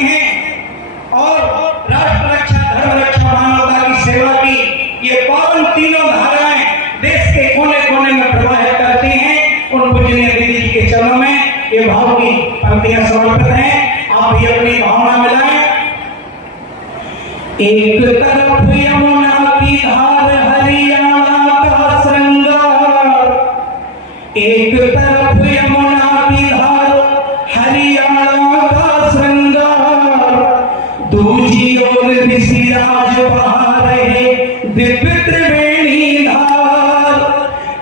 करती हैं और राष्ट्र रक्षा, धर्म रक्षा, मानवता की सेवा की ये पावन तीनों धाराएं देश के कोने कोने में प्रवाहित करती हैं। उन पूजनीय दीदी जी के चरणों में ये भाव की पंक्तियां समर्पित हैं। आप भी अपनी भावना मिलाएं। एक तरफ यमुना की धार, हरियाणा का श्रृंगार, एक तरफ यमुना की धार, हरियाणा का श्रृंगार, दूजी ओर ऋषिराज बहा रहे दिव्य त्रिवेणी धार,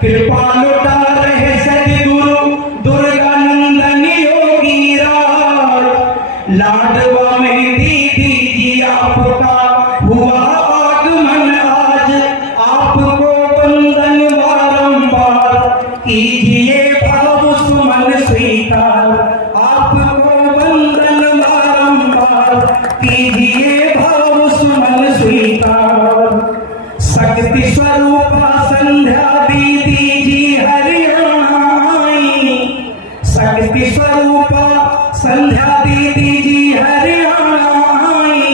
कृपा लुटा रहे सद्गुरु दुर्गानंदन योगी राज, लाडवा में दीदी जी आपका हुआ आगमन आज, आपको वंदन बारंबार कीजिए भाव सुमन स्वीकार, आपको वंदन बारंबार कीजिए भाव सुमन स्वीकार। शक्ति स्वरूपा संध्या दीदी जी हरियाणा आई, शक्ति स्वरूपा संध्या दीदी जी हरियाणा आई,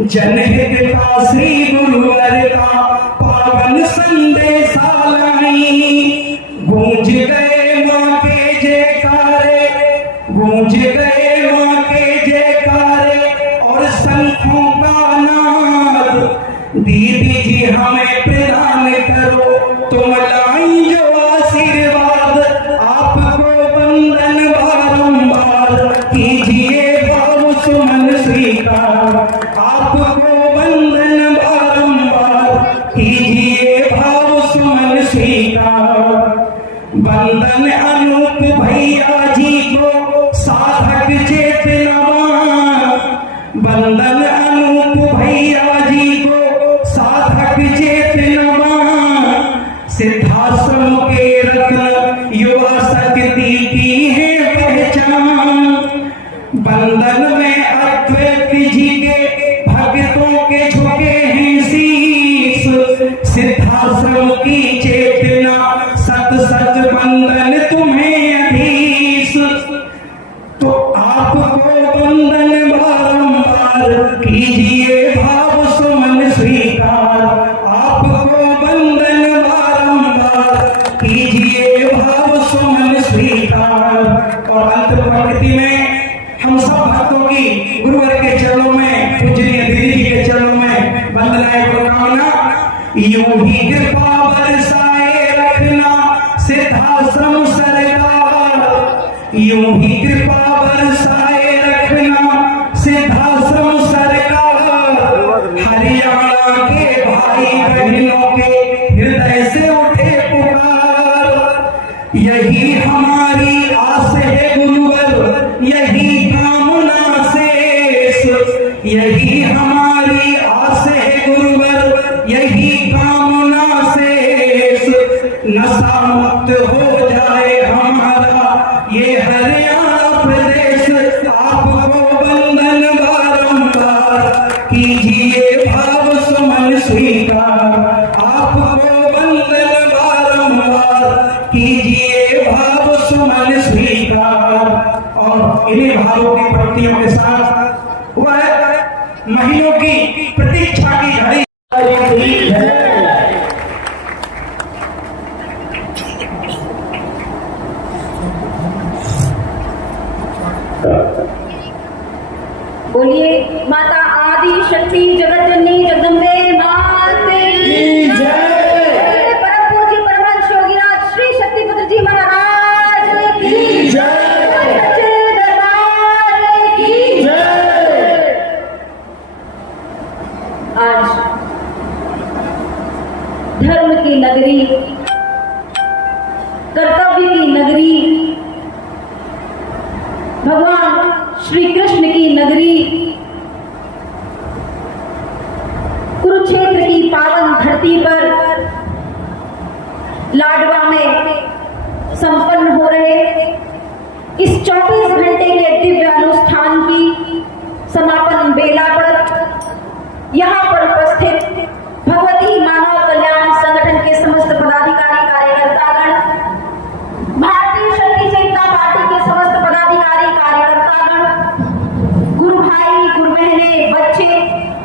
जनहित का श्री गुरुवर का पावन संदेशा लाई, गूंज गए मां के जयकारे, गूंज गए मां के जयकारे और शंखों का नाद, दीदी जी हमें प्रदान करो तुम लाई जो आशीर्वाद, आपको वंदन बारंबार कीजिए भाव सुमन स्वीकार, आपको वंदन बारंबार कीजिए भाव सुमन स्वीकार। वंदन अनूप भैया जी को साधक चेतनवा, वंदन अनूप भैया जी को साधक चेतनवा, सिद्धाश्रम के रत्न युवा शक्ति की है पहचान, वंदन में अद्वैत जी के भक्तों के झुके हैं शीश, सिद्धाश्रम की चेतना सत सच वंदन तुम्हें अधीश, तो आपको वंदन बारंबार कीजिए भाव सुमन स्वीकार, आपको वंदन बारंबार कीजिए भाव सुमन स्वीकार। और अंत पंक्ति में हम सब भक्तों की गुरुवर के चरणों में, पूजनीय दीदी के चरणों में वंदनाएं को कामना। यूं ही कृपा बरसाए रखना सिद्धाश्रम सरकार, यूं ही कृपा बरसाए रखना सिद्धाश्रम सरकार, हरियाणा के भाई बहनों के हृदय से उठे पुकार, यही हमारी आस है गुरुवर, यही कामना शेष, यही हमारी आस है गुरुवर, यही कामना शेष, नशा मुक्त हो जाए हमारा ये हरियाणा प्रदेश, आपको वंदन बारंबार कीजिए भाव सुमन स्वीकार, आपको वंदन बारंबार कीजिए भाव सुमन स्वीकार। और इन्हीं भावों की पंक्तियों के साथ वह महीनों की प्रतीक्षा की घड़ी बोलिए माता आदि शक्ति जगत जननी जगदम्बे माते की जय। परम पूज्य परमहंस योगीराज श्री शक्तिपुत्र जी महाराज की जय। सच्चे दरबार की जय। आज धर्म की नगरी, कर्तव्य की नगरी, भगवान श्री कृष्ण की नगरी, कुरुक्षेत्र की पावन धरती पर लाडवा में संपन्न हो रहे इस 24 घंटे के दिव्य अनुष्ठान की समापन बेला पर यहाँ पर उपस्थित भगवती मानव कल्याण संगठन के समस्त पदाधिकारी कार्यकर्तागण, भारतीय शक्ति चेतना पार्टी के समस्त पदाधिकारी कार्यकर्तागण, गुरु भाई बहनें, बच्चे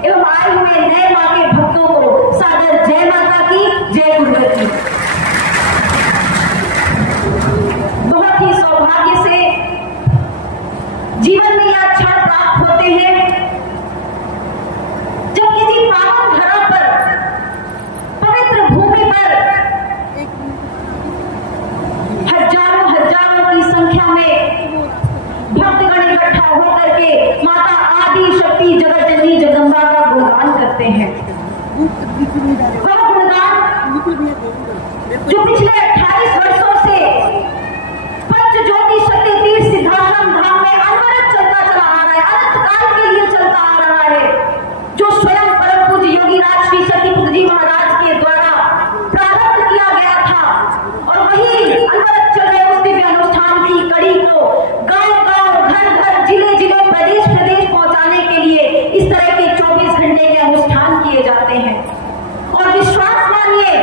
एवं आए हुए नए माँ के भक्तों को सादर जय माता की, जय गुरुवती। बहुत ही सौभाग्य से जीवन में यह क्षण प्राप्त होते हैं जब किसी पावन धरा पर, पवित्र भूमि पर हजारों हजारों की संख्या में भक्तगण इकट्ठा होकर के माता आदि शक्ति जगत जननी जगदम्बा का गुणगान करते हैं। वह गुणगान जो पिछले 28 वर्षों से पंच ज्योति शक्ति तीर्थ सिद्धाश्रम धाम में अनवरत चलता चला आ रहा है, अनंत काल के लिए चलता आ रहा है, जो स्वयं परम पूज्य योगीराज श्री शक्तिपुत्र जी महाराज के द्वारा प्रारंभ किया गया था। और वही अनवरत चल रहे उस दिव्य अनुष्ठान की कड़ी को गांव-गांव, घर-घर, जिले-जिले, प्रदेश-प्रदेश पहुंचाने के लिए इस तरह के 24 घंटे के अनुष्ठान किए जाते हैं। और विश्वास मानिए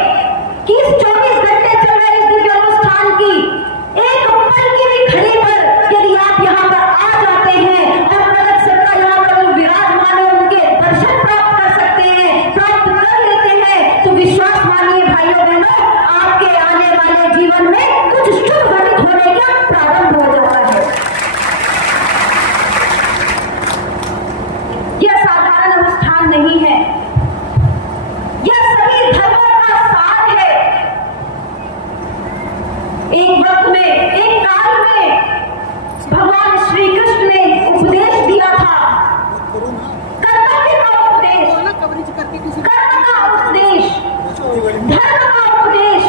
कि इस 24 घंटे चल रहे इस दिव्य अनुष्ठान की एक पल की भी घड़ी पर यदि आप यहाँ पर आ जाते हैं और प्रगट सत्ता यहाँ पर विराजमान है, उनके दर्शन प्राप्त कर सकते हैं, प्राप्त कर लेते हैं, तो विश्वास मानिए भाइयों बहनों, आपके आने वाले जीवन में कुछ शुभ घटित होने का प्रारंभ हो जाता है। यह साधारण अनुष्ठान नहीं है, यह सभी धर्मों का सार है। एक वक्त में, एक काल में भगवान श्री कृष्ण ने उपदेश दिया था, कर्तव्य का उपदेश, कर्म का उपदेश, धर्म का उपदेश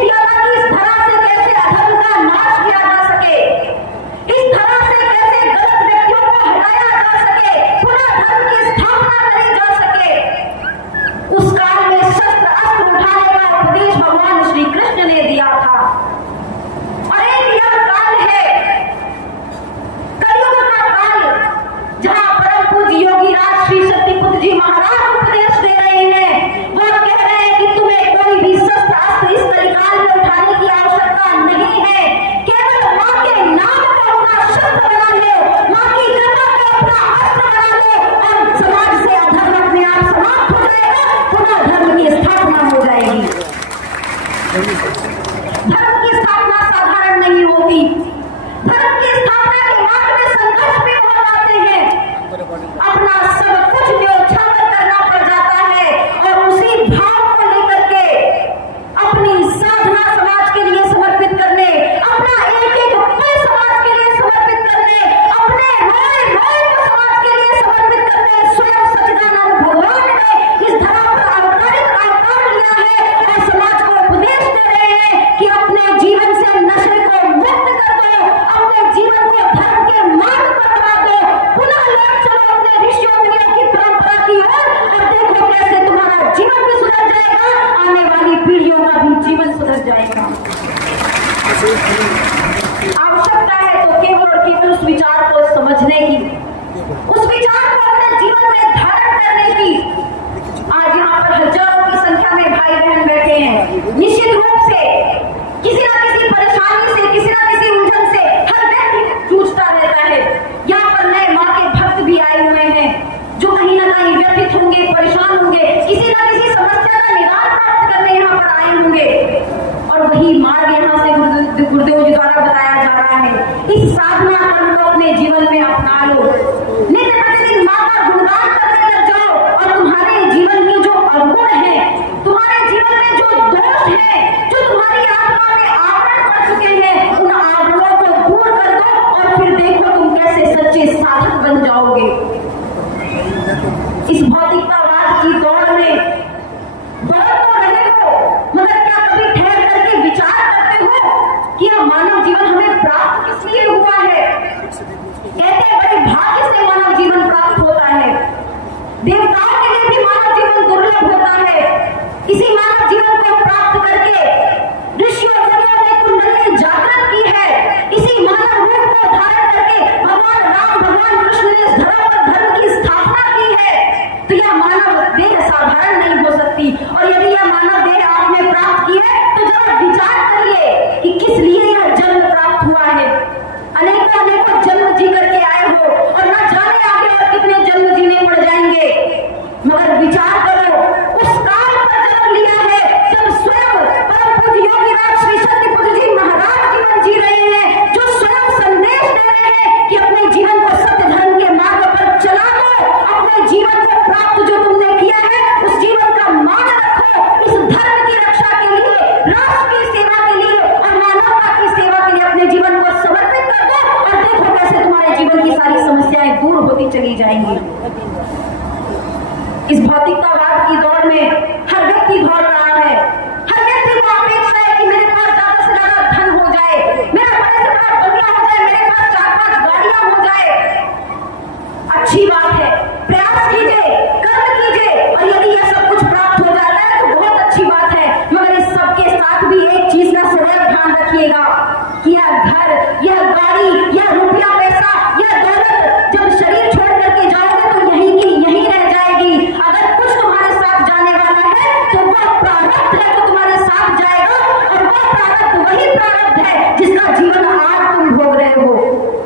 दिया था कि इस धरा से कैसे अधर्म का नाश किया जा सके, इस धरा से कैसे गलत व्यक्तियों को हटाया जा सके, पुनः धर्म की स्थापना करी जा सके। उस काल में शस्त्र अस्त्र उठाने का उपदेश भगवान श्री कृष्ण ने दिया था। और एक यह काल है, कलयुग का काल, जहां परम पूज्य योगीराज श्री शक्तिपुत्र जी महाराज उपदेश दे रहे हैं। वह कह रहे हैं कि तुम्हें कोई भी शस्त्र अस्त्र इस कलिकाल में उठाने की आवश्यकता नहीं है, केवल मां के नाम को अपना शस्त्र बना लो, मां की कृपा को अपना अस्त्र बना लो और समाज से अधर्म अपने आप समाप्त हो जाएगा, पुनः धर्म की स्थापना हो जाएगी। धर्म की स्थापना साधारण नहीं होती, धर्म की स्थापना के मार्ग में संघर्ष भी हो जाते हैं, अपना सब कुछ न्योछावर करना पड़ जाता है और उसी भाव को लेकर के अपनी साधना समाज के लिए समर्पित करने, अपना एक एक पल समाज के लिए समर्पित करने, अपने रोए रोए को समाज के लिए समर्पित करने, स्वयं सच्चिदानंद भगवान ने इस धरा पर अवतार लिया है और समाज को उपदेश दे रहे हैं कि अपने जीवन से नशे को मुक्त कर दो, अपने जीवन को धर्म के मार्ग पर बना दो, पुनः लौट चलो अपने ऋषियों मुनियों की परंपरा की ओर और देखो कैसे तुम्हारा जीवन भी सुधर जाएगा, आने वाली पीढ़ियों का भी जीवन सुधर जाएगा। आवश्यकता है तो केवल और केवल उस विचार को समझने की, उस विचार को अपने जीवन में धारण करने की। आज यहाँ पर हजारों की संख्या में भाई बहन बैठे हैं, निश्चित रूप से किसी न किसी परेशानी से, किसी न किसी उलझन से हर व्यक्ति जूझता रहता है। यहाँ पर नए माँ के भक्त भी आए हुए हैं जो कहीं न कहीं व्यथित होंगे, परेशान होंगे, किसी न किसी समस्या का निदान प्राप्त करने यहाँ पर आए होंगे। और वही मार्ग यहाँ से गुरुदेव जी द्वारा बताया जा रहा है। इस साधना कर्म को अपने जीवन में अपना लो, नित्य प्रतिदिन माँ का गुणगान करने लग जाओ और तुम्हारे जीवन के जो अवगुण है, तुम्हारे जीवन में जो दोष है, जो तुम्हारी आत्मा में आवरण पड़ चुके हैं, उन आवरणों को दूर कर दो और फिर देखो तुम कैसे सच्चे साधक बन जाओगे। इस भौतिकतावाद की दौड़ में दौड़ तो रहे हो, मगर क्या कभी ठहर करके विचार करते हो कि यह मानव जीवन हमें प्राप्त किस लिए हुआ है? कहते हैं बड़े भाग्य से मानव जीवन प्राप्त होता है, देवताओं के लिए भी मानव जीवन दुर्लभ होता है। इसी मानव जीवन को प्राप्त करके ऋषियों मुनियों ने कुंडली जागृत की है, इसी मानव रूप को धारण करके भगवान राम, भगवान कृष्ण ने इस धरा पर धर्म की स्थापना की है। तो यह मानव देह साधारण नहीं हो सकती, और यदि यह मानव देह आपने प्राप्त की है तो जरा विचार करिए कि किस लिए यह जन्म प्राप्त हुआ है। अनेकों अनेकों जन्म जी करके आए हो और न जाने आगे और सारी समस्याएं दूर होती चली जाएंगी। इस भौतिकतावाद की दौड़ में हर व्यक्ति दौड़ रहा है। हर व्यक्ति को अपेक्षा है कि मेरे पास ज्यादा से ज्यादा धन हो जाए, मेरा बड़े से बड़ा बंगला हो जाए, मेरे पास 4-5 गाड़ियां हो जाए। अच्छी बात है, प्रयास कीजिए, कर्म कीजिए, और यदि यह सब कुछ प्राप्त हो जाता है तो बहुत अच्छी बात है। मगर इस सब के साथ भी एक चीज का सदैव ध्यान रखिएगा कि यह घर, यह गाड़ी, यह रुपया पैसा, यह दौलत जब शरीर छोड़ करके जाओगे तो यहीं की यहीं रह जाएगी। अगर कुछ तुम्हारे साथ जाने वाला है तो वह प्रारब्ध है तो तुम्हारे साथ जाएगा, और वह प्रारब्ध वही प्रारब्ध है जिसका जीवन आज तुम भोग रहे हो।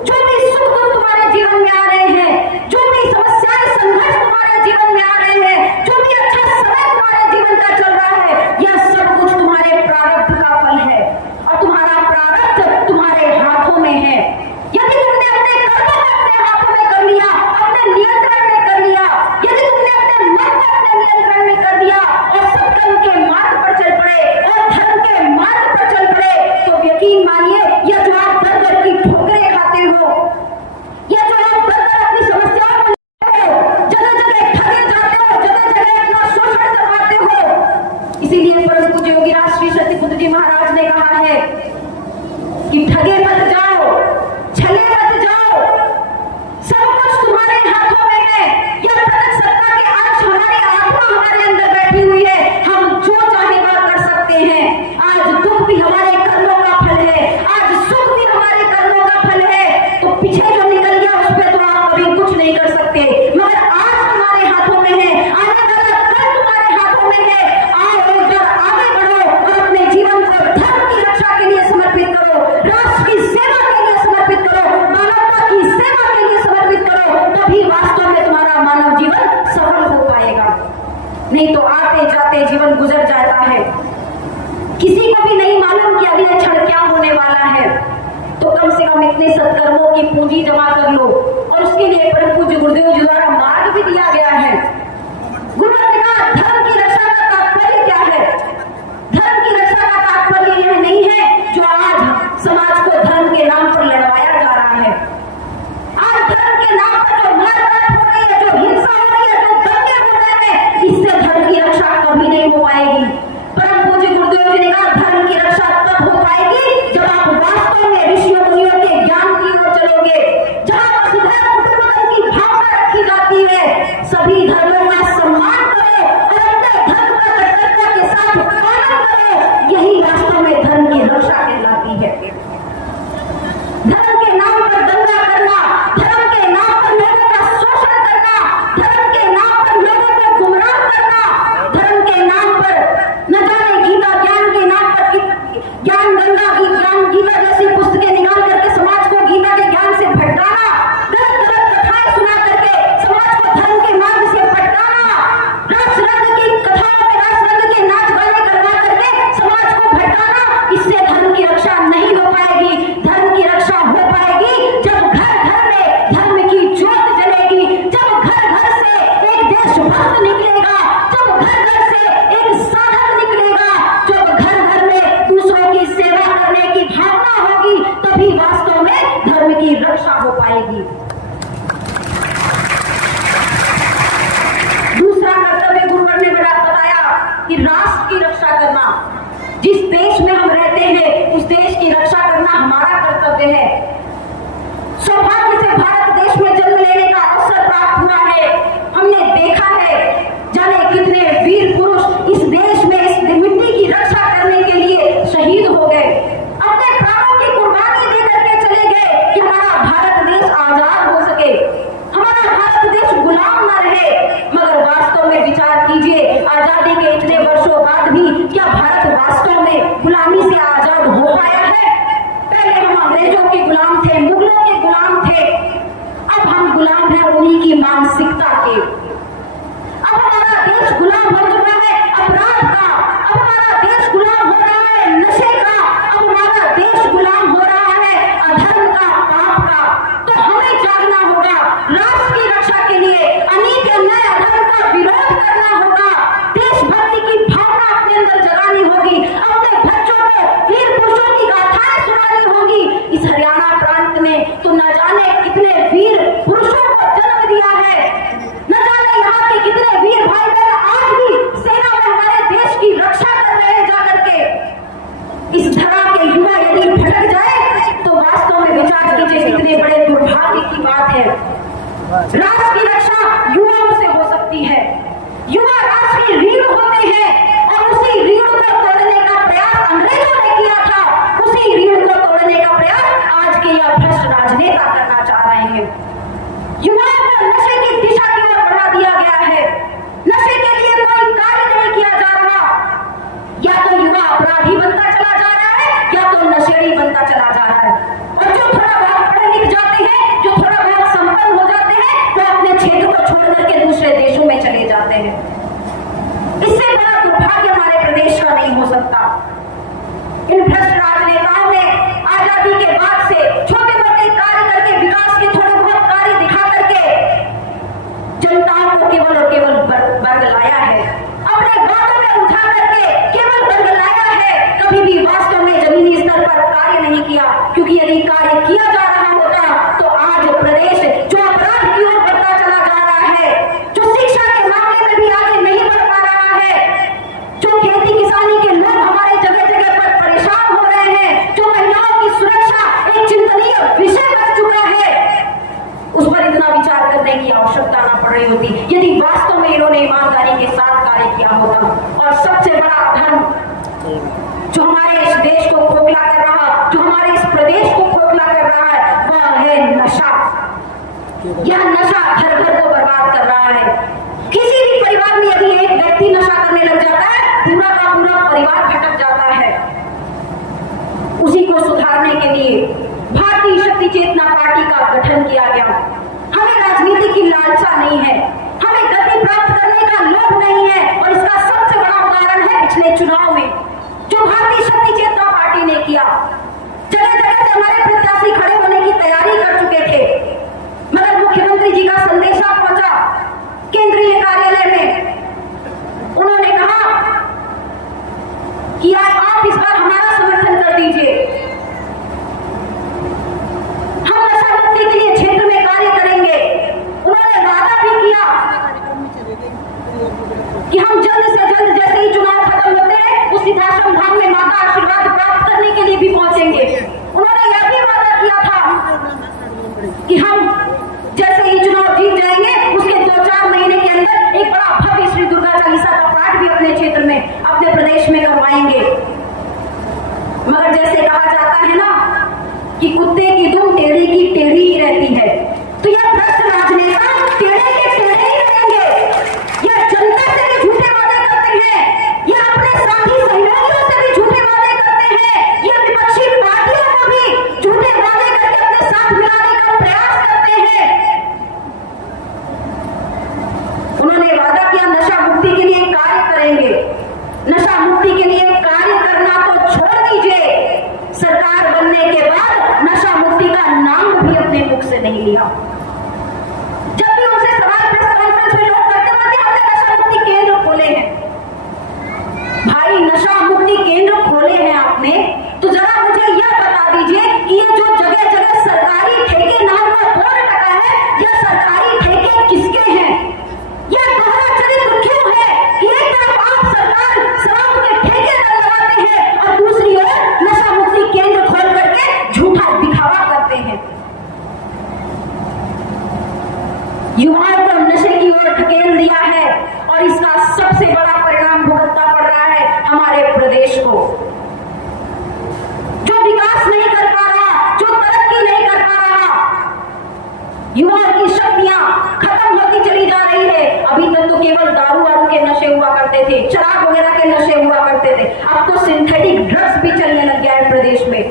जो भी सुख दुख तुम्हारे जीवन में आ रहे हैं, जो भी समस्याएं संघर्ष तुम्हारे जीवन में आ रहे हैं, जो भी अच्छा समय तुम्हारे जीवन का चल रहा है, यह सब कुछ तुम्हारे प्रारब्ध का फल है, और तुम्हारा प्रारब्ध तुम्हारे हाथों में है। यदि तुमने अपने कर्मों को अपने हाथों में कर लिया, अपने नियंत्रण में कर लिया, यदि तुमने अपने मन को अपने नियंत्रण में कर दिया और सत्कर्म के मार्ग पर चल पड़े और धर्म के मार्ग पर चल पड़े, तो यकीन मानिए यह जो आप दर दर की ठोकरें खाते हो, यह जो आप दर दर अपनी समस्याओं को जगह जगह ठगे जाते हो, जगह जगह अपना शोषण करवाते हो। इसीलिए परम पूज्य योगी राज श्री सत्य बुद्ध जी महाराज ने कहा है कि ठगे मत जाओ, छले मत जाओ, सब कुछ तुम्हारे हाथों में है। यह प्रगट सत्ता के अंश हमारी आत्मा हमारे अंदर बैठी हुई है, हम जो चाहे वह कर सकते हैं। आज दुख भी हमारे कर्मों का फल है, आज सुख भी हमारे कर्मों का फल है। तो पीछे जो निकल गया उस पर तो आप कभी कुछ नहीं कर सकते, मगर आज तुम्हारे हाथों में है, आने वाला कल तुम्हारे हाथों में है। आओ एक बार आगे बढ़ो और अपने जीवन को धर्म की रक्षा के लिए समर्पित करो, राष्ट्र की सेवा के लिए समर्पित करो, मानवता की सेवा के लिए समर्पित करो, तभी वास्तव में तुम्हारा मानव जीवन सफल हो पाएगा। नहीं तो आते जाते जीवन गुजर जाता है, किसी को भी नहीं मालूम कि अगले क्षण क्या होने वाला है। तो कम से कम इतने सत्कर्मों की पूंजी जमा कर लो, और उसके लिए परम पूज्य गुरुदेव जी द्वारा मार्ग भी दिया गया है। गुरुदेव ने कहा धर्म की रक्षा का तात्पर्य क्या है? धर्म की रक्षा का तात्पर्य यह नहीं है जो आज समाज को धर्म के नाम पर लड़वाया जा रहा है। आज धर्म के नाम पर जो मारकाट हो रही है, जो हिंसा हो रही है, जो दंगे हो रहे हैं, इससे धर्म की रक्षा कभी नहीं हो पाएगी। परम पूज्य गुरुदेव जी ने कहा धर्म की रक्षा तब हो पाएगी जब आप वास्तव में ऋषियों मुनियों के ज्ञान की ओर चलोगे, जहां वसुधैव कुटुंबकम की भावना रखी जाती है। सभी धर्मों का सम्मान करो और अपने धर्म का कट्टरता के साथ पालन करो, यही वास्तव में धर्म की रक्षा कहलाती है। धर्म के नाम पर दंगा करना, धर्म के नाम पर लोगों का शोषण करना, धर्म के नाम पर लोगों को गुमराह करना, धर्म के नाम पर न जाने गीता ज्ञान के नाम पर ज्ञान गंगा की ज्ञान गीता जैसी पुस्तकें निकाल करके समाज को गीता के ज्ञान से भटकाना, गलत गलत कथाएं सुना करके समाज को धर्म के मार्ग से भटकाना, रास रंग की कथाओं में रास रंग के नाच गाने करवा करके समाज को भटकाना, इससे धर्म की रक्षा नहीं हो पाएगी। धर्म की रक्षा हो पाएगी जब घर घर में धर्म की ज्योत जलेगी, जब घर घर से एक देशभक्त निकलेगा, जब घर घर से एक साधक निकलेगा, जब घर घर में दूसरों की सेवा करने की भावना होगी, तभी वास्तव में धर्म की रक्षा हो पाएगी। दूसरा कर्तव्य गुरुवर ने बड़ा बताया कि राष्ट्र की रक्षा करना, जिस देश में हम रहते हैं उस देश की रक्षा करना हमारा कर्तव्य है। सौभाग्य से भारत देश में जन्म लेने का अवसर प्राप्त हुआ है। हमने देखा है जाने कितने वीर पुरुष इस देश में इस मिट्टी की रक्षा करने के लिए शहीद हो गए, अपने प्राणों की कुर्बानी दे करके चले गए कि हमारा भारत देश आजाद हो सके, हमारा भारत देश गुलाम न रहे। मगर वास्तव में विचार कीजिए, आजादी के इतने वर्षों बाद भी क्या भारत वास्तव में गुलामी से आजाद हो पाया है? पहले हम अंग्रेजों के गुलाम थे, मुगलों के गुलाम थे, अब हम गुलाम हैं उन्हीं की मानसिकता के। अब हमारा देश गुलाम हो चुका है अपराध का, अब हमारा देश गुलाम हो रहा है नशे का, अब हमारा देश गुलाम हो रहा है अधर्म का, पाप का। तो हमें जागना होगा, राष्ट्र की रक्षा के लिए अनेक अन्याय अधर्म का विरोध करना होगा, देशभक्ति की भावना अपने अंदर जगानी होगी, अपने बच्चों को वीर पुरुषों की गाथाएं सुनानी होगी। इस हरियाणा प्रांत में तो न जाने कितने वीर है। राष्ट्र की रक्षा युवाओं से हो सकती है। युवा राष्ट्र की रीढ़ होते हैं और उसी रीढ़ को तोड़ने का प्रयास अंग्रेजों ने किया था। उसी रीढ़ को तोड़ने का प्रयास आज के यह भ्रष्ट राजनेता करना चाह रहे हैं। युवाओं को नशे की दिशा की ओर बढ़ा दिया गया है। नशे के लिए कोई कार्य नहीं किया जा रहा। या तो युवा अपराधी बनता चला जा रहा है या तो नशेड़ी बनता चला जा रहा है। और जो थोड़ा बहुत पढ़े लिख जाते हैं, जो थोड़ा बहुत संपन्न हो जाते हैं, तो अपने क्षेत्र को छोड़ करके दूसरे देशों में चले जाते हैं। इससे बड़ा दुर्भाग्य हमारे प्रदेश का नहीं हो सकता। इन भ्रष्ट राजनेताओं ने आजादी के बाद से छोटे मोटे कार्य करके, विकास के थोड़े बहुत कार्य दिखा करके जनताओं को केवल और केवल बरगलाया है। अपने बातों में उठा करके केवल बरगलाया है। कभी भी वास्तव में जमीनी स्तर पर कार्य नहीं किया, क्योंकि यदि कार्य किया जा रहा होता तो आज प्रदेश जो अपराध की ओर बढ़ता चला जा रहा है, जो शिक्षा के मामले में भी आगे नहीं बढ़ पा रहा है, जो खेती किसानी के लोग हमारे जगह जगह पर परेशान हो रहे हैं, जो महिलाओं की सुरक्षा एक चिंतनीय विषय बन चुका है, उस पर इतना विचार करने की आवश्यकता न पड़ रही होती यदि वास्तव में इन्होंने ईमानदारी के साथ कार्य किया होता। और सबसे बड़ा धर्म जो हमारे इस देश को खोखला कर रहा, जो हमारे इस प्रदेश को खोखला कर रहा है, वह है नशा। यह नशा घर घर को बर्बाद कर रहा है। किसी भी परिवार में यदि एक व्यक्ति नशा करने लग जाता है, पूरा का पूरा परिवार भटक जाता है। उसी को सुधारने के लिए भारतीय शक्ति चेतना पार्टी का गठन किया गया। हमें राजनीति की लालसा नहीं है, हमें गति प्राप्त करने का लोभ नहीं है। और इसका सबसे बड़ा उदाहरण है पिछले चुनाव में जो भारतीय शक्ति चेतना पार्टी ने किया। जगह जगह से हमारे प्रत्याशी खड़े होने की तैयारी कर चुके थे, मगर मुख्यमंत्री जी का संदेशा पहुंचा केंद्रीय कार्यालय में। उन्होंने कहा कि आप इस बार हमारा समर्थन कर दीजिए, हम नशा मुक्ति के लिए क्षेत्र में कार्य करेंगे। उन्होंने वादा भी किया कि हम जल्द से जल्द जैसे ही चुनाव खत्म होते हैं उस सिद्धाश्रम धाम में माता आशीर्वाद प्राप्त करने के लिए भी पहुंचेंगे। उन्होंने यह भी वादा किया था कि हम जैसे ही चुनाव जीत जाएंगे उसके 2-4 महीने के अंदर एक बड़ा भव्य श्री दुर्गा चालीसा का पाठ भी अपने क्षेत्र में, अपने प्रदेश में करवाएंगे। मगर जैसे कहा जाता है ना कि कुत्ते की दुम टेढ़ी की टेढ़ी ही रहती है, तो यह भ्रष्ट राजनेता टेढ़े के टेढ़े ही रहेंगे। यह जनता से भी झूठे वादे करते हैं, यह अपने साथी सहयोगियों से भी झूठे वादे करते हैं, यह विपक्षी पार्टियों को भी झूठे वादे करके अपने साथ मिलाने का प्रयास करते हैं। उन्होंने वादा किया नशा मुक्ति के लिए कार्य करेंगे। नशा मुक्ति के लिए कार्य करना तो छोड़ दीजिए, सरकार बनने के बाद नशा मुक्ति का नाम भी अपने मुख से नहीं लिया। जब भी उनसे सवाल प्रेस कॉन्फ्रेंस में लोग करते हैं हमने नशा मुक्ति केंद्र खोले हैं। भाई नशा मुक्ति केंद्र खोले हैं आपने, तो जरा मुझे यह बता दीजिए कि ये जो जगह जगह सरकारी ठेके नाम का बोर्ड लगा है, यह सरकारी ठेके किसके हैं? यह दोहरा चरित्र क्यों है कि एक तरफ आप सरकार शराब के ठेके लगाते हैं और दूसरी ओर नशा मुक्ति केंद्र खोल करके झूठा दिखावा करते हैं। युवाओं को नशे की ओर ढकेल दिया है और इसका सबसे बड़ा परिणाम भुगतना पड़ रहा है हमारे प्रदेश को, जो विकास नहीं कर पा रहा, जो तरक्की नहीं कर पा रहा। युवाओं की शक्तियां खत्म होती चली जा रही है। अभी तक तो केवल दारू वारू के नशे हुआ करते थे, शराब वगैरह के नशे हुआ करते थे, अब तो सिंथेटिक ड्रग्स भी चलने लग गया है प्रदेश में।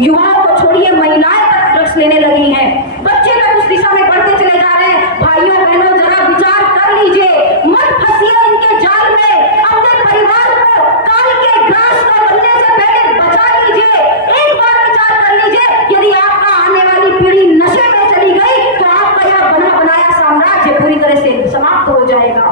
युवाओं को छोड़िए महिलाएं तक ड्रग्स लेने लगी हैं, बच्चे तक उस दिशा में बढ़ते चले जा रहे हैं। भाइयों बहनों जरा विचार कर लीजिए, मत फंसिए इनके जाल में। अपने परिवार को काल के ग्रास को बनने से पहले बचा लीजिए। एक बार विचार कर लीजिए, यदि आपका आने वाली पीढ़ी नशे में चली गई तो आपका यह बना बनाया साम्राज्य पूरी तरह से समाप्त हो जाएगा।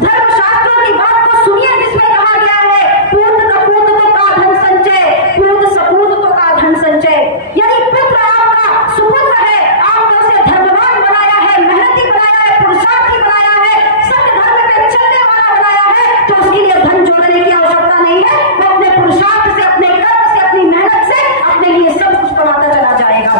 धर्मशास्त्रों की बात को सुनिए जिसमें कहा गया है पूत कपूत तो का धन संचय, पूत सपूत तो का धन संचय। यदि पुत्र आपका सुपुत्र है, आपने उसे धर्मवान बनाया है, मेहनती बनाया है, पुरुषार्थी बनाया है, सत्य धर्म पे चलने वाला बनाया है, तो उसके लिए धन जोड़ने की आवश्यकता नहीं है। वो अपने पुरुषार्थ से, अपने कर्म से, अपनी मेहनत से अपने लिए सब कुछ कमाता चला जाएगा।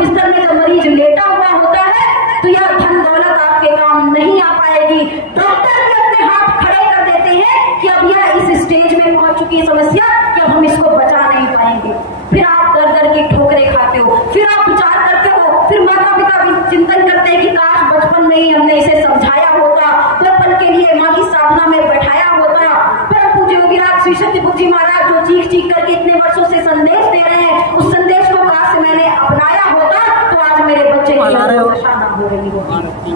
बिस्तर में जब मरीज लेटा हुआ होता है तो यह धन दौलत आपके काम नहीं आ पाएगी। डॉक्टर भी अपने हाथ खड़े कर देते हैं कि अब यह इस स्टेज में पहुंच चुकी है समस्या कि अब हम इसको बचा नहीं पाएंगे। फिर आप दर दर की ठोकरें खाते हो, फिर आप विचार करते हो, फिर माता पिता भी चिंतन करते हैं कि काश बचपन में ही हमने इसे समझाया होता, तो पल के लिए माँ की साधना में बैठाया होता। परम पूज्य योगीराज श्री सत्यबुद्ध जी महाराज जो चीख चीख करके इतने वर्षों से संदेश दे रहे हैं, उस संदेश को काश मैंने अपनाया होता तो आज मेरे बच्चे की दशा ना हो रही होती।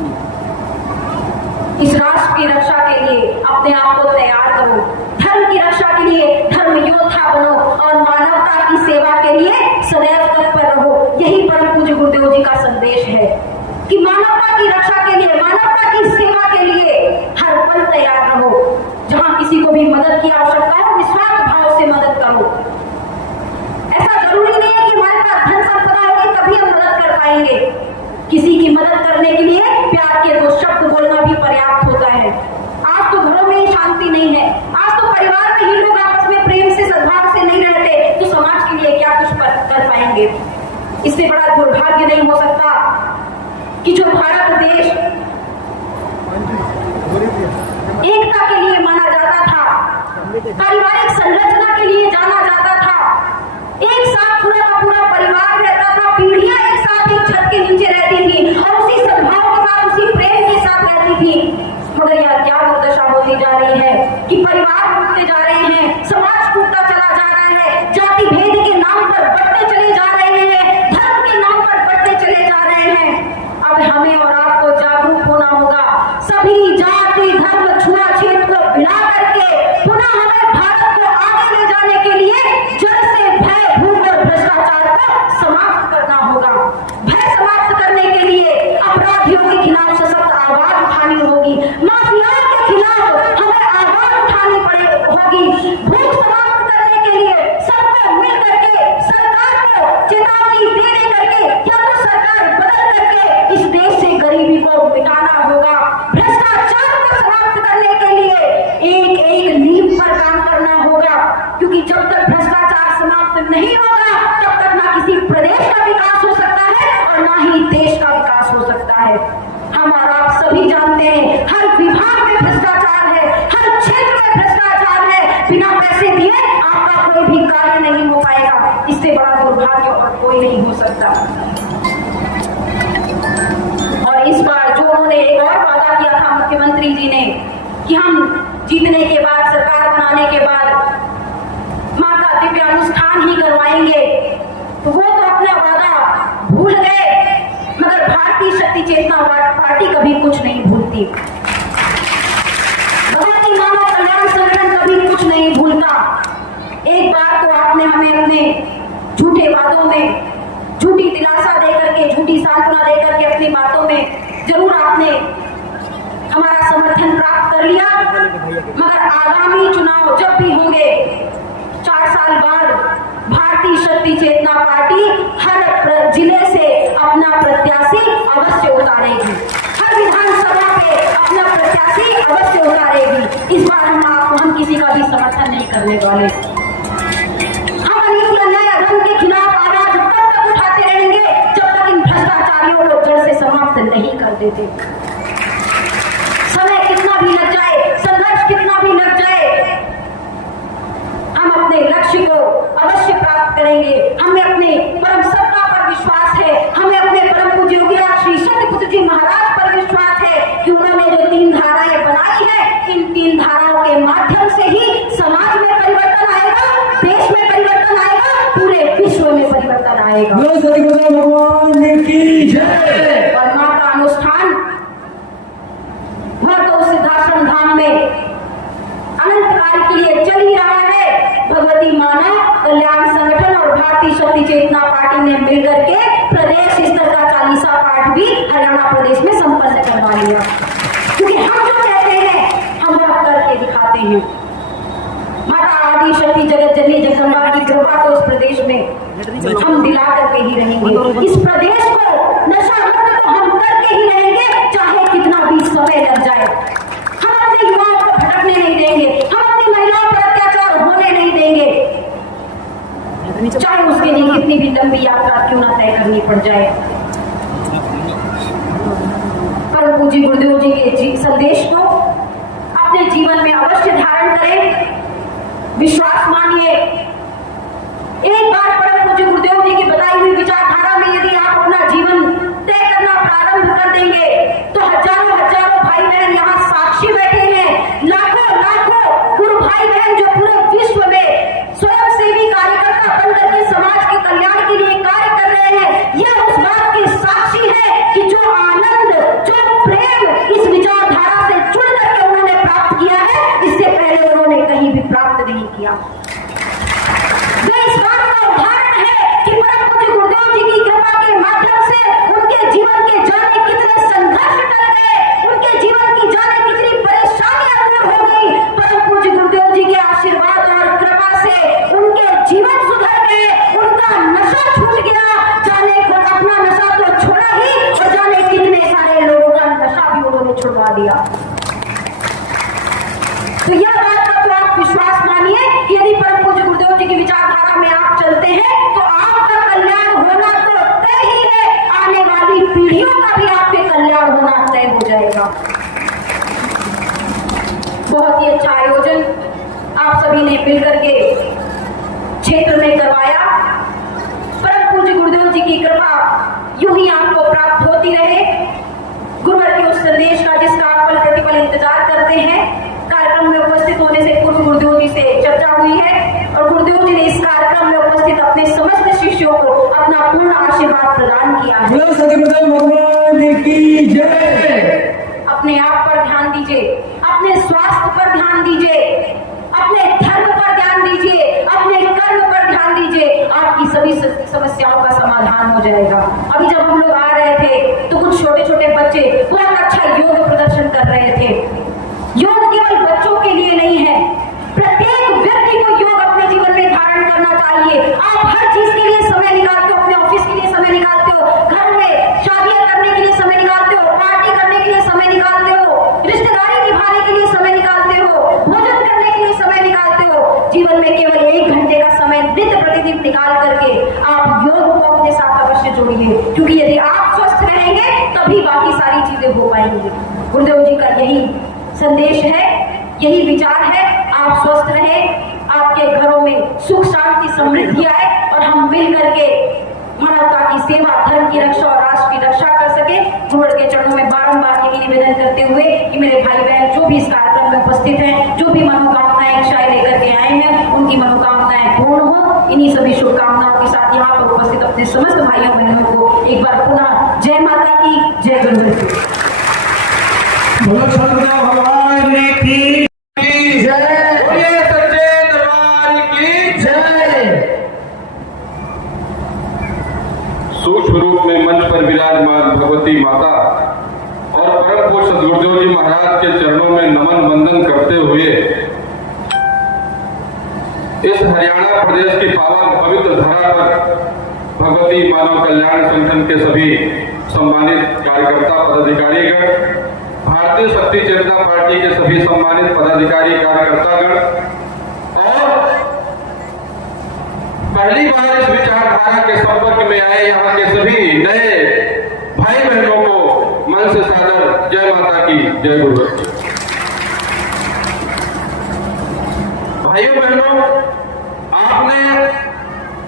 इस राष्ट्र की रक्षा के लिए अपने आप को तैयार करो, धर्म की रक्षा के लिए धर्म योद्धा बनो और मानवता की सेवा के लिए सदैव तत्पर रहो। यही परम पूज्य गुरुदेव जी का संदेश है कि मानवता की रक्षा के लिए, मानवता की सेवा के लिए हर पल तैयार रहो। जहां किसी को भी मदद की आवश्यकता है निस्वार्थ भाव से मदद करो। ऐसा जरूरी नहीं है कि हमारे पास धन संपदा होगी तभी हम मदद कर पाएंगे। किसी की मदद करने के लिए प्यार के 2 शब्द बोलना भी पर्याप्त होता है। आज तो घरों में ही शांति नहीं है, आज तो परिवार में ही लोग आपस में प्रेम से सद्भाव से नहीं रहते, तो समाज के लिए क्या कुछ कर पाएंगे। इससे बड़ा दुर्भाग्य नहीं हो सकता कि जो भारत देश एकता के लिए माना जाता था, पारिवारिक संरचना के लिए जाना जाता था, एक साथ पूरा का पूरा परिवार रहता था, पीढ़ियां एक साथ एक छत के नीचे रहती थी और उसी सद्भाव के साथ, उसी प्रेम के साथ रहती थी। मगर यह क्या दुर्दशा होती जा रही है कि परिवार टूटते जा रहे हैं, समाज टूटता चला जा रहा है, जाति भेद के नाम पर बढ़ते चले जा रहे हैं, धर्म के नाम पर बढ़ते चले जा रहे हैं। अब हमें और आपको जागरूक होना होगा। सभी जाति धर्म छुआछूत को मिला करके पुनः हमें भारत को आगे ले जाने के लिए जड़ से भय, भूख और भ्रष्टाचार को समाप्त करना होगा। भय समाप्त करने के लिए अपराधियों के खिलाफ सशक्त आवाज उठानी होगी, माफियाओं के खिलाफ हमें आवाज उठानी होगी। भूख समाप्त करने के लिए सबको मिल करके सरकार को चेतावनी दे करके या तो सरकार बदल करके इस देश से गरीबी को मिटाना होगा। भ्रष्टाचार को समाप्त करने के लिए एक एक नींव पर काम करना होगा, क्योंकि जब तक भ्रष्टाचार समाप्त नहीं होगा तब तक ना किसी प्रदेश का विकास हो सकता है और ना ही देश का विकास हो सकता है। हम और आप सभी जानते हैं हर विभाग में भ्रष्टाचार है, हर क्षेत्र में भ्रष्टाचार है। बिना पैसे दिए आपका कोई भी कार्य नहीं हो पाएगा। इससे बड़ा दुर्भाग्य और कोई नहीं हो सकता। और इस बार जो उन्होंने एक और वादा किया था मुख्यमंत्री जी ने कि हम जीतने के बाद, सरकार बनाने के बाद मां का दिव्य अनुष्ठान ही करवाएंगे, तो वो तो अपना वादा भूल गए। मगर भारतीय शक्ति चेतना पार्टी कभी कुछ नहीं भूलती, भगवती मानव कल्याण संगठन कभी कुछ नहीं भूलता। एक बार तो आपने हमें अपने झूठे वादों में झूठी दिलासा देकर के, झूठी सांत्वना देकर के अपनी बातों में जरूर आपने हमारा समर्थन प्राप्त कर लिया। मगर आगामी चुनाव जब भी होंगे 4 साल बाद भारतीय शक्ति चेतना पार्टी हर जिले से अपना प्रत्याशी अवश्य उतारेगी, हर विधानसभा पे अपना प्रत्याशी अवश्य उतारेगी। इस बार हम किसी का भी समर्थन नहीं करने वाले। हम अन्याय धर्म के खिलाफ आवाज तब तक उठाते रहेंगे जब तक इन भ्रष्टाचारियों को जड़ से समाप्त नहीं कर देते। समय कितना भी लग जाए, संघर्ष कितना भी लग जाए, हम अपने लक्ष्य को अवश्य प्राप्त करेंगे। हमें अपने परम सत्ता पर विश्वास है, हमें अपने परम पूज्य योगीराज श्री सत्यबुद्ध जी महाराज पर विश्वास है कि उन्होंने जो 3 धाराएं बनाई है, इन 3 धाराओं के माध्यम से ही समाज में परिवर्तन आएगा, देश में परिवर्तन आएगा, पूरे विश्व में परिवर्तन आएगा। भगवान की जय। और मां का अनुष्ठान वह तो सिद्धाश्रम धाम में अनंत काल के लिए चल ही रहा है। भगवती मानव कल्याण संगठन और भारतीय शक्ति चेतना पार्टी ने मिलकर के प्रदेश स्तर का 40वां पाठ भी हरियाणा प्रदेश में संपन्न करवा लिया। क्योंकि हम जो कहते हैं हम वह करके दिखाते हैं। माता आदि शक्ति जगत जननी जगदम्बा की कृपा को इस प्रदेश में हम दिला करके ही रहेंगे। इस प्रदेश को नशा मुक्त तो हम करके ही रहेंगे, चाहे कितना भी समय लग जाए। हम अपने युवाओं को भटकने नहीं देंगे, हम अपनी महिलाओं पर अत्याचार होने नहीं देंगे, चाहे उसके लिए कितनी भी लंबी यात्रा क्यों ना तय करनी पड़ जाए। परम पूज्य गुरुदेव जी के संदेश को अपने जीवन में अवश्य धारण करें। विश्वास मानिए, एक बार परम पूज्य गुरुदेव जी की बताई हुई विचारधारा में यदि आप अपना जीवन तय करना प्रारंभ कर देंगे तो हजारों हजारों भाई बहन यहाँ साक्षी बैठे हैं, लाखों लाखों गुरु भाई बहन जो पूरे विश्व में स्वयंसेवी कार्यकर्ता बनकर के समाज के कल्याण के लिए कार्य कर रहे हैं, यह उस बात की साक्षी है कि जो आनंद, जो प्रेम इस विचारधारा से जुड़ करके उन्होंने प्राप्त किया है, इससे पहले उन्होंने कहीं भी प्राप्त नहीं किया। इस बात का उदाहरण है कि परम पूज्य गुरुदेव जी की कृपा के माध्यम से उनके जीवन के जाने कितने संघर्ष टल गए, उनके जीवन की जाने कितनी परेशानियां दूर हो गई। परम पूज्य गुरुदेव जी के आशीर्वाद और कृपा से उनके जीवन सुधर गए, उनका नशा छूट गया, जाने को अपना नशा तो छोड़ा ही और जाने कितने सारे लोगों का नशा भी उन्होंने छुड़वा दिया। तो यह बात का तो आप विश्वास मानिए कि यदि परम पूज्य गुरुदेव जी की विचारधारा में आप चलते हैं तो आपका कल्याण होना तो तय ही है, आने वाली पीढ़ियों का भी आपके कल्याण होना तय हो जाएगा। बहुत ही अच्छा आयोजन आप सभी ने मिलकर के क्षेत्र में करवाया। परम पूज्य गुरुदेव जी की कृपा यूं ही आपको प्राप्त होती रहे। गुरुवर के उस संदेश का जिसका आप पल प्रतिपल इंतजार करते हैं। कार्यक्रम में उपस्थित होने से पूर्व गुरुदेव जी से चर्चा हुई है और गुरुदेव जी ने इस कार्यक्रम में उपस्थित अपने समस्त शिष्यों को अपना पूर्ण आशीर्वाद प्रदान किया है। भगवान की जय। अपने आप पर ध्यान दीजिए, अपने स्वास्थ्य पर ध्यान दीजिए, अपने धर्म पर ध्यान दीजिए, अपने कर्म पर ध्यान दीजिए, आपकी सभी समस्याओं का समाधान हो जाएगा। अभी जब हम लोग आ रहे थे तो कुछ छोटे छोटे बच्चे बहुत अच्छा योग प्रदर्शन कर रहे थे। योग केवल बच्चों के लिए नहीं है, प्रत्येक व्यक्ति को योग अपने जीवन में धारण करना चाहिए। आप हर चीज के लिए समय निकालते हो, अपने ऑफिस के लिए समय निकालते हो, घर में शादियां करने के लिए समय निकालते हो, पार्टी करने के लिए समय निकालते हो, रिश्तेदारी निभाने के लिए समय निकालते हो, भोजन करने के लिए समय निकालते हो। जीवन में केवल 1 घंटे का समय नित्य प्रतिदिन निकाल करके आप योग को अपने साथ अवश्य जोड़िए, क्योंकि यदि आप स्वस्थ रहेंगे तभी बाकी सारी चीजें हो पाएंगी। गुरुदेव जी का यही संदेश है, यही विचार है। आप स्वस्थ रहे, आपके घरों में सुख शांति समृद्धि आए और हम मिल करके मानवता की सेवा, धर्म की रक्षा और राष्ट्र की रक्षा कर सके। गुरुवर के चरणों में बारंबार यही निवेदन करते हुए कि मेरे भाई बहन जो भी इस कार्यक्रम में उपस्थित हैं, जो भी मनोकामनाएं इच्छाएं लेकर के आए हैं, उनकी मनोकामनाएं पूर्ण हो। इन्हीं सभी शुभकामनाओं के साथ यहाँ पर उपस्थित अपने समस्त भाइयों बहनों को एक बार पुनः जय माता की, जय गुरुदेव की। भगवान की जय। बोलिए सच्चे दरबार की जय। सूक्ष्म रूप में मंच पर विराजमान भगवती माता और परम पूज्य सद्गुरुदेव जी महाराज के चरणों में नमन वंदन करते हुए इस हरियाणा प्रदेश की पावन पवित्र धरा पर भगवती मानव कल्याण संगठन के सभी सम्मानित कार्यकर्ता पदाधिकारीगण, भारतीय शक्ति जनता पार्टी के सभी सम्मानित पदाधिकारी कार्यकर्तागण और पहली बार इस विचारधारा के संपर्क में आए यहाँ के सभी नए भाई बहनों को मन से सादर जय माता की, जय गुरु। भाइयों बहनों, आपने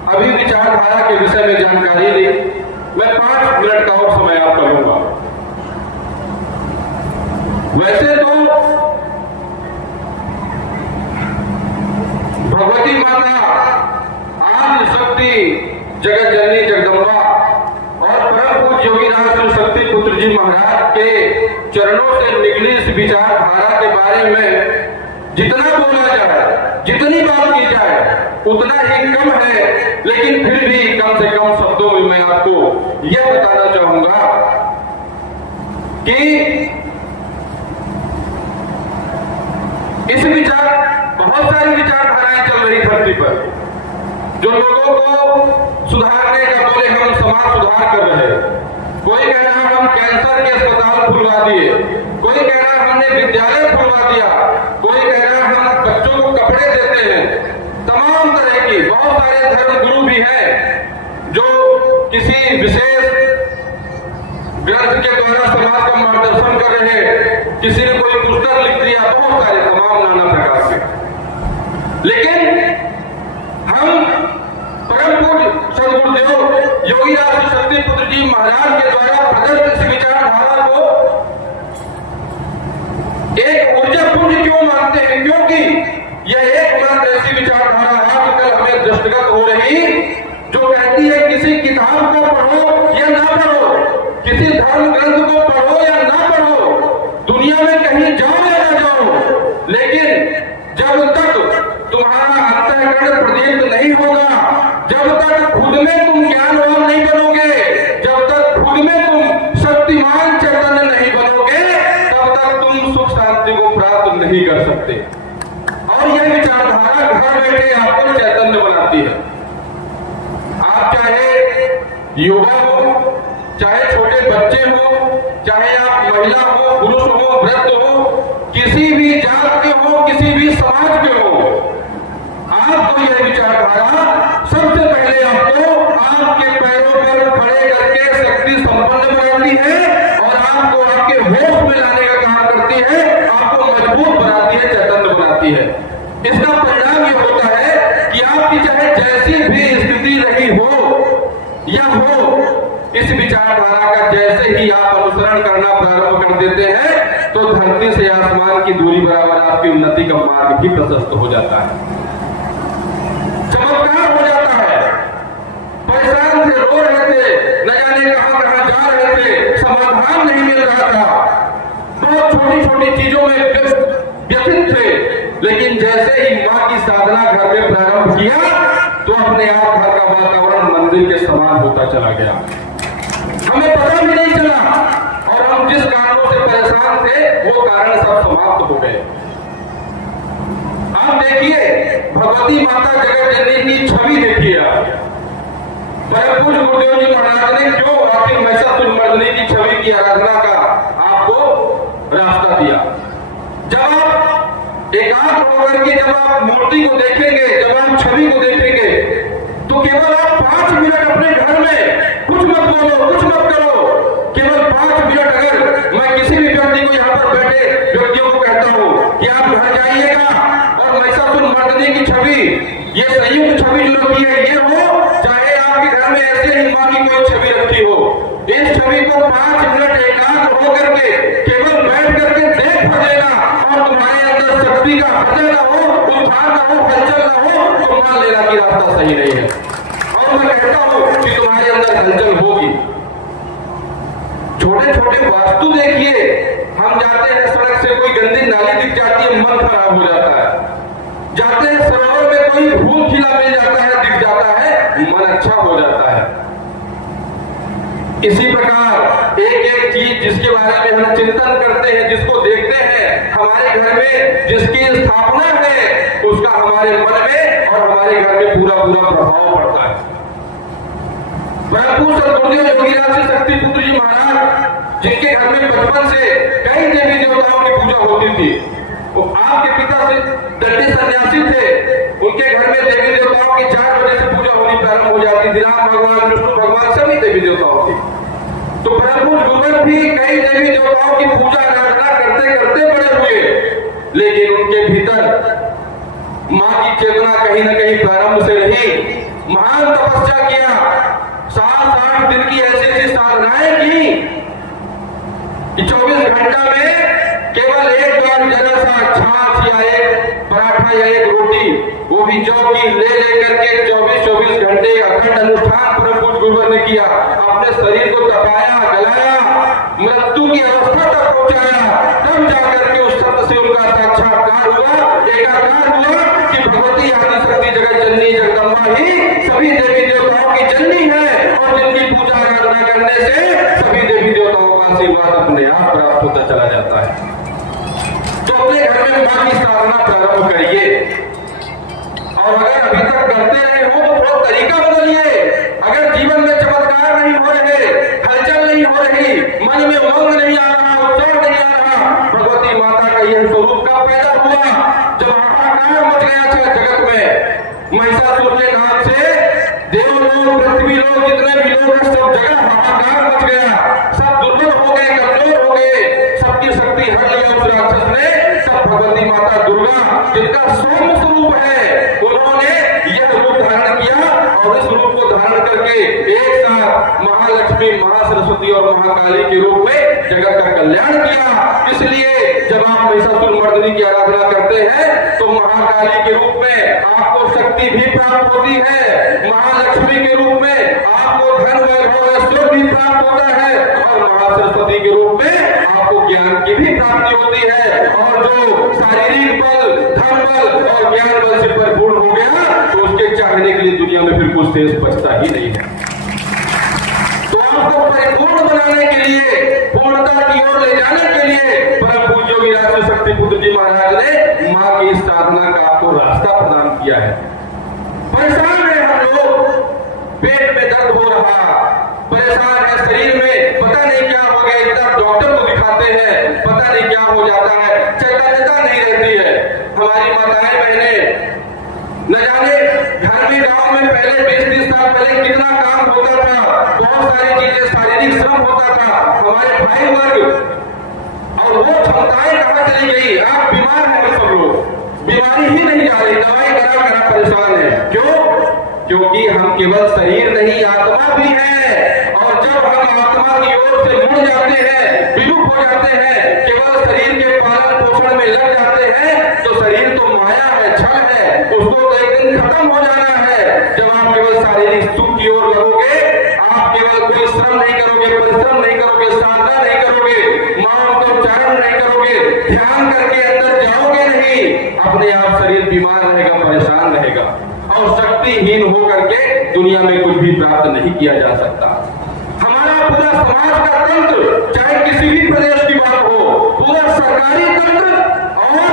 अभी विचारधारा के विषय में जानकारी ली। मैं 5 मिनट का और समय आपका लूंगा। वैसे तो भगवती माता आदि शक्ति जगत जननी जगदम्बा और परम पूज्य योगीराज श्री शक्ति पुत्र जी महाराज के चरणों से निकली इस विचारधारा के बारे में जितना बोला जाए, जितनी बात की जाए उतना ही कम है, लेकिन फिर भी कम से कम शब्दों में मैं आपको यह बताना चाहूंगा कि इस बहुत सारी विचारधाराएं चल रही धरती पर, जो लोगों को सुधारने का बोले हम समाज सुधार कर रहे हैं। कोई कह रहा है हम कैंसर के अस्पताल खुलवा दिए, कोई कह रहा है हमने विद्यालय खुलवा दिया, कोई कह रहा है हम बच्चों को कपड़े देते हैं। तमाम तरह की बहुत सारे धर्म गुरु भी हैं जो किसी विशेष ग्रंथ के द्वारा समाज का मार्गदर्शन कर रहे हैं, किसी ने कोई पुस्तक लिख दिया, बहुत सारे तमाम नाना प्रकार के। लेकिन हम परम पूज्य सदगुरुदेव योगीराज श्री शक्ति पुत्र जी महाराज के द्वारा प्रदत्त इस विचारधारा को एक ऊर्जा पुंज क्यों मानते हैं? क्योंकि यह एकमात्र ऐसी विचारधारा आजकल हमें दृष्टिगत हो रही, जो कहती है किसी किताब को पढ़ो या ना पढ़ो, किसी धर्म ग्रंथ को पढ़ो या ना पढ़ो, दुनिया में कहीं जाओ या ना जाओ, लेकिन जब तक तुम्हारा अंतःकरण प्रदीप्त नहीं होगा, जब तक खुद में तुम ज्ञानवान नहीं बनोगे, जब तक खुद में तुम शक्तिमान चैतन्य नहीं बनोगे, तब तक तुम सुख शांति को प्राप्त नहीं कर सकते। और यह विचारधारा घर बैठे आपको चैतन्य बनाती है। आप चाहे युवा हो, चाहे छोटे बच्चे हो, चाहे आप महिला हो, पुरुष हो, वृद्ध हो, किसी भी जात के हो, किसी भी समाज के हो, आपको यह विचारधारा सबसे पहले आपको आपके पैरों पर खड़े करके शक्ति संपन्न बनाती है और आपको आपके होश में लाने का काम करती है, आपको मजबूत बनाती है, चैतन्य बनाती है। इसका परिणाम यह होता है कि आपकी चाहे जैसी भी स्थिति रही हो या हो, इस विचारधारा का जैसे ही आप अनुसरण करना प्रारंभ कर देते हैं, तो धरती से आसमान की दूरी बराबर आपकी उन्नति का मार्ग भी प्रशस्त हो जाता है, चमत्कार हो जाता है। परेशान थे, रो रहे थे, न जाने कहां कहां जा रहे थे, समाधान नहीं मिल रहा था, बहुत छोटी छोटी चीजों में व्यथित थे, लेकिन जैसे ही मां की साधना घर में प्रारंभ किया, तो अपने आप घर का वातावरण मंदिर के समान होता चला गया, हमें पता भी नहीं चला, और हम जिस कारणों से परेशान थे वो कारण सब समाप्त हो गए। आप देखिए भगवती माता जगत जननी की छवि देखिए, परम पूज्य गुरुदेव जी महाराज ने क्यों आखिर महिषासुरमर्दिनी की छवि की आराधना का आपको रास्ता दिया। जब आप एकाग्र होकर के जब आप मूर्ति को देखेंगे, जब आप छवि को देखेंगे, तो केवल आप 5 मिनट अपने घर में कुछ मत बोलो, कुछ मत करो, केवल 5 मिनट अगर मैं किसी भी व्यक्ति को यहाँ पर बैठे व्यक्तियों को कहता हूँ कि आप घर जाइएगा और महिषासुरमर्दिनी की छवि, ये संयुक्त छवि जो रखी है, ये हो, चाहे आपके घर में ऐसे ही मां की कोई छवि रखी हो, इस छवि को 5 मिनट एकाग्र होकर के केवल बैठ करके देख देना, और तुम्हारे अंदर शक्ति का हृदय ना हो, उत्थान ना हो, हलचल ना हो, तो मान लेना कि रास्ता सही नहीं है। और मैं कहता हूं कि तुम्हारे अंदर हलचल होगी। छोटे छोटे वास्तु देखिए, हम जाते हैं सड़क से, कोई गंदी नाली दिख जाती है, मन खराब हो जाता है, जाते हैं सरोवर में कोई फूल खिला मिल जाता है, दिख जाता है, मन अच्छा हो जाता है। इसी प्रकार एक एक चीज जिसके बारे में हम चिंतन करते हैं, जिसको देखते हैं, हमारे घर में जिसकी स्थापना है, उसका हमारे मन में और हमारे घर में पूरा पूरा प्रभाव पड़ता है। परम सदगुरुदेव योगीराज श्री शक्ति पुत्र जी महाराज, जिनके घर में बचपन से कई देवी देवताओं की पूजा होती थी, वो आपके पिता से दंडी सन्यासी थे, उनके घर में देवी देवताओं की 4 बजे से पूजा होनी प्रारंभ हो जाती थी, राम भगवान, विष्णु भगवान, सभी देवी देवताओं की। तो परम गुरुदेव भी कई देवी देवताओं की पूजा आराधना करते करते बड़े हुए, लेकिन उनके भीतर मां की चेतना कहीं न कहीं प्रारंभ से रही। महान तपस्या किया, 7-8 दिन की ऐसी ऐसी साधनाएं की कि 24 घंटा में केवल एक बार जरा सा छाछ या एक पराठा या एक रोटी, वो भी जौ की ले करके 24-24 घंटे अखंड अनुष्ठान परम पूज्य गुरुवर ने किया, अपने शरीर को तपाया, गलाया, मृत्यु की अवस्था तक पहुंचाया, तब जाकर के उस सत्य से उनका साक्षात्कार हुआ, एकाकार हुआ कि भगवती आदि शक्ति जगत जननी जगदम्बा ही सभी देवी देवताओं की जननी है, और जिनकी पूजा आराधना करने से सभी देवी देवताओं का आशीर्वाद अपने आप प्राप्त होता चला जाता है। तो अपने घर में मां की साधना प्रारंभ करिए, और अगर अभी तक करते रहे हो तो थोड़ा तरीका बदलिए। अगर जीवन में चमत्कार नहीं हो रहे, हलचल नहीं हो रही, मन में उमंग नहीं आ रहा, उत्साह नहीं आ रहा, भगवती माता का यह स्वरूप कब पैदा हुआ? जब हाहाकार मच गया था जगत में, महिषासुर के नाम से देवलोक, पृथ्वी लोक, जितने भी लोग हैं, सब जगह हाहाकार मच गया, सब दुर्लभ जिनका सौम्य स्वरूप है, उन्होंने यह रूप धारण किया और इस रूप को धारण करके एक साथ महालक्ष्मी, महासरस्वती और महाकाली के रूप में जगत का कल्याण किया। इसलिए जब आप महिषासुरमर्दिनी की आराधना करते हैं तो महाकाली के रूप में आपको शक्ति भी प्राप्त होती है, महालक्ष्मी के रूप में आपको धन वैभव ऐश्वर्य भी प्राप्त होता है और महासरस्वती के रूप में आपको ज्ञान की भी प्राप्ति होती है। और जो शारीरिक बल, धन बल और ज्ञान बल से परिपूर्ण हो गया तो उसके चाहने के लिए दुनिया में फिर कुछ शेष बचता ही नहीं है। तो आपको परिपूर्ण बनाने के लिए, पूर्णता की ओर ले जाने के लिए परम पूज्य योगी राज शक्ति पुत्र जी महाराज ने मां की इस साधना का आपको रास्ता प्रदान किया है। परेशान है हम लोग, पेट में दर्द हो रहा, परेशान है शरीर में, पता नहीं क्या हो गया, इतना डॉक्टर को दिखाते हैं, पता नहीं क्या हो जाता है, चैतन्यता नहीं रहती है। हमारी माताएं बहनें न जाने घर में, गांव में पहले 20-30 साल पहले कितना काम होता था, बहुत सारी चीजें, शारीरिक श्रम होता था। हमारे भाई वर्ग और वो क्षमताएं कहां चली गई? आप बीमार हैं, सब लोग बीमारी ही नहीं जा रही, दवाई करा परेशान है। क्यों? क्योंकि हम केवल शरीर नहीं, आत्मा भी है। और जब हम आत्मा की ओर से मुड़ जाते हैं, विमुख हो जाते हैं, केवल शरीर के पालन पोषण में लग जाते हैं तो शरीर तो माया है, छल है, उसको तो एक दिन खत्म हो जाना है। जब आप केवल शारीरिक सुख की ओर लगोगे, आप केवल कोई श्रम नहीं करोगे, परिश्रम नहीं करोगे, साधना नहीं करोगे, मौन को उच्चारण नहीं करोगे, ध्यान करके अंदर जाओगे नहीं, अपने आप शरीर बीमार रहेगा, परेशान रहेगा और शक्तिहीन होकर के दुनिया में कुछ भी प्राप्त नहीं किया जा सकता। हमारा पूरा समाज का तंत्र, चाहे किसी भी प्रदेश की बात हो, पूरा सरकारी तंत्र और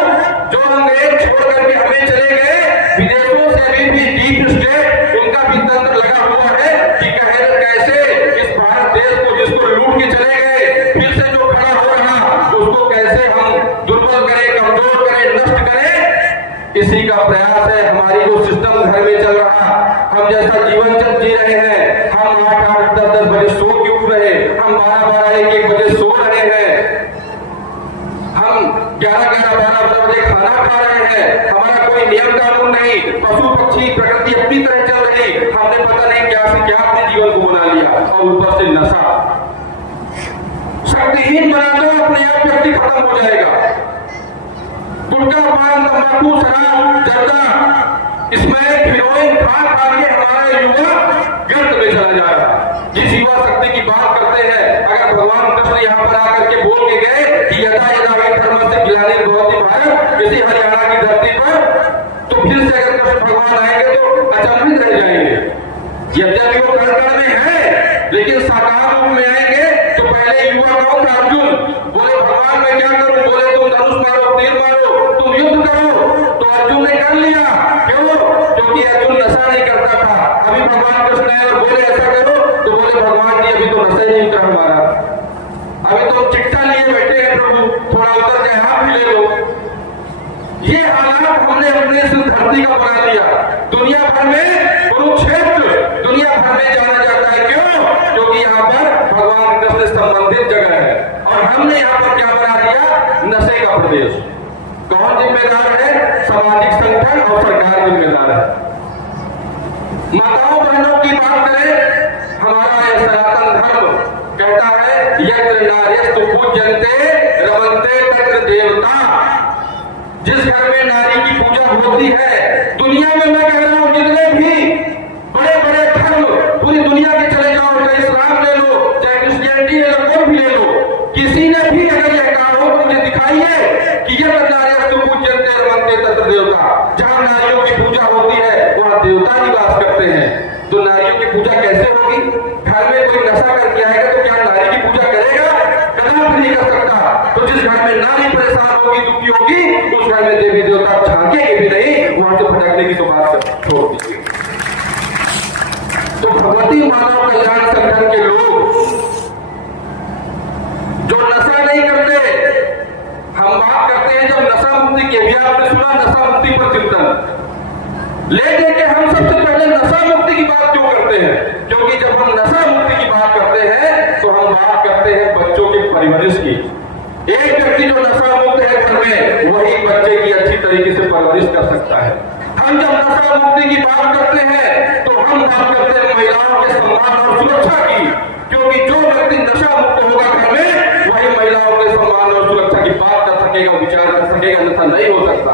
जो अंग्रेज छोड़ करके हमें चले गए, विदेशों से अभी भी डीप स्टेट, उनका भी तंत्र लगा हुआ है कि कैसे इस भारत देश को, जिसको लूट के चले गए, फिर से जो खड़ा हो रहा उसको कैसे हम दुर्बल करें, कमजोर करें, नष्ट करें। इसी का प्रयास है। हमारी जो सिस्टम घर में चल रहा, हम जैसा जीवन जी रहे हैं, हम 8-8, 10-10 बजे सो के उठ रहे, हम 12-12, 1-1 बजे सो रहे हैं, हम 11-11, 12 बजे खाना खा रहे हैं, हमारा कोई नियम कानून नहीं, पशु पक्षी प्रकृति अपनी तरह चल रही, हमने पता नहीं क्या से क्या अपने जीवन को बना लिया और ऊपर से नशा। शक्तिहीन बना दो, अपने आप व्यक्ति खत्म हो जाएगा। गुटखा, पान, तंबाकू, शराब, जर्दा, इसमें हेरोइन खा के हमारा युवा गर्त में चला जा रहा। जिस युवा शक्ति की बात करते हैं, अगर भगवान कृष्ण यहाँ पर आकर के बोल के गए कि यदा यदा वही धर्म से गिलानी भवती भारत, इसी हरियाणा की धरती पर, तो फिर से अगर कृष्ण भगवान आएंगे तो अचंभित रह जाएंगे। यद्यपि वो कण में है, लेकिन साकार रूप में आएंगे तो पहले युवा कौन था? अर्जुन बोले भगवान मैं क्या करूं? बोले तुम धनुष मारो, तीर मारो, तुम युद्ध करो। तो अर्जुन ने कर लिया। क्यों? क्योंकि अर्जुन नशा नहीं करता था। अभी भगवान कृष्ण आए और बोले ऐसा करो तो बोले भगवान जी अभी तो नशा ही नहीं उतरा हमारा, अभी तो चिट्टा लिए बैठे हैं प्रभु, थोड़ा उतर जाए, आप भी ले लो। ये हालात हमने अपने इस धरती का बना लिया। दुनिया भर में कुरुक्षेत्र दुनिया भर में जाना जाता है। क्यों? क्योंकि यहाँ पर भगवान कृष्ण से संबंधित जगह है और हमने यहाँ पर क्या बना दिया? नशे का प्रदेश। कौन जिम्मेदार है? सामाजिक संगठन और सरकार जिम्मेदार है। माताओं बहनों की बात करें, हमारा यह सनातन धर्म कहता है यत्र नार्यस्तु पूज्यन्ते रमन्ते तत्र देवता। जिस घर में नारी की पूजा होती है, दुनिया में मैं कह रहा हूं जितने भी बड़े बड़े धर्म पूरी दुनिया के चले जाओ, चाहे इस्लाम ले लो, चाहे क्रिश्चियनिटी ले लो, कोई भी ले लो, किसी ने भी अगर यह कहा हो तो मुझे दिखाइए कि यह नार्यस्तु पूज्यन्ते रमन्ते तत्र देवता। जहां नारियों की पूजा होती है वहां देवता निवास करते हैं। तो नारियों की पूजा कैसे होगी? घर में कोई नशा करके आएगा तो क्या नारी की पूजा करेगा? कदापि नहीं कर सकता। तो जिस घर में नारी परेशान होगी, दुखी होगी, उस घर में देवी देवता झांकेंगे भी नहीं, वहां से भटकने की तो बात छोड़ दीजिए। तो भगवती मानव कल्याण संगठन के लोग जो नशा नहीं करते, हम बात करते हैं जब नशा मुक्ति की, अभी आपने सुना नशा मुक्ति पर चिंतन, लेकिन हम सबसे पहले नशा मुक्ति की बात क्यों करते हैं? क्योंकि जब हम नशा मुक्ति की बात करते हैं तो हम बात करते हैं बच्चों के परवरिश की। एक व्यक्ति व्यक्ति जो नशा मुक्त है घर में, वही बच्चे की अच्छी तरीके से परवरिश कर सकता है। हम जब नशा मुक्ति की बात करते हैं तो हम बात करते हैं महिलाओं के सम्मान और सुरक्षा की, क्योंकि जो व्यक्ति नशा मुक्त होगा घर में, वही महिलाओं के सम्मान और सुरक्षा की बात कर सकेगा, विचार कर सकेगा, नशा नहीं हो सकता।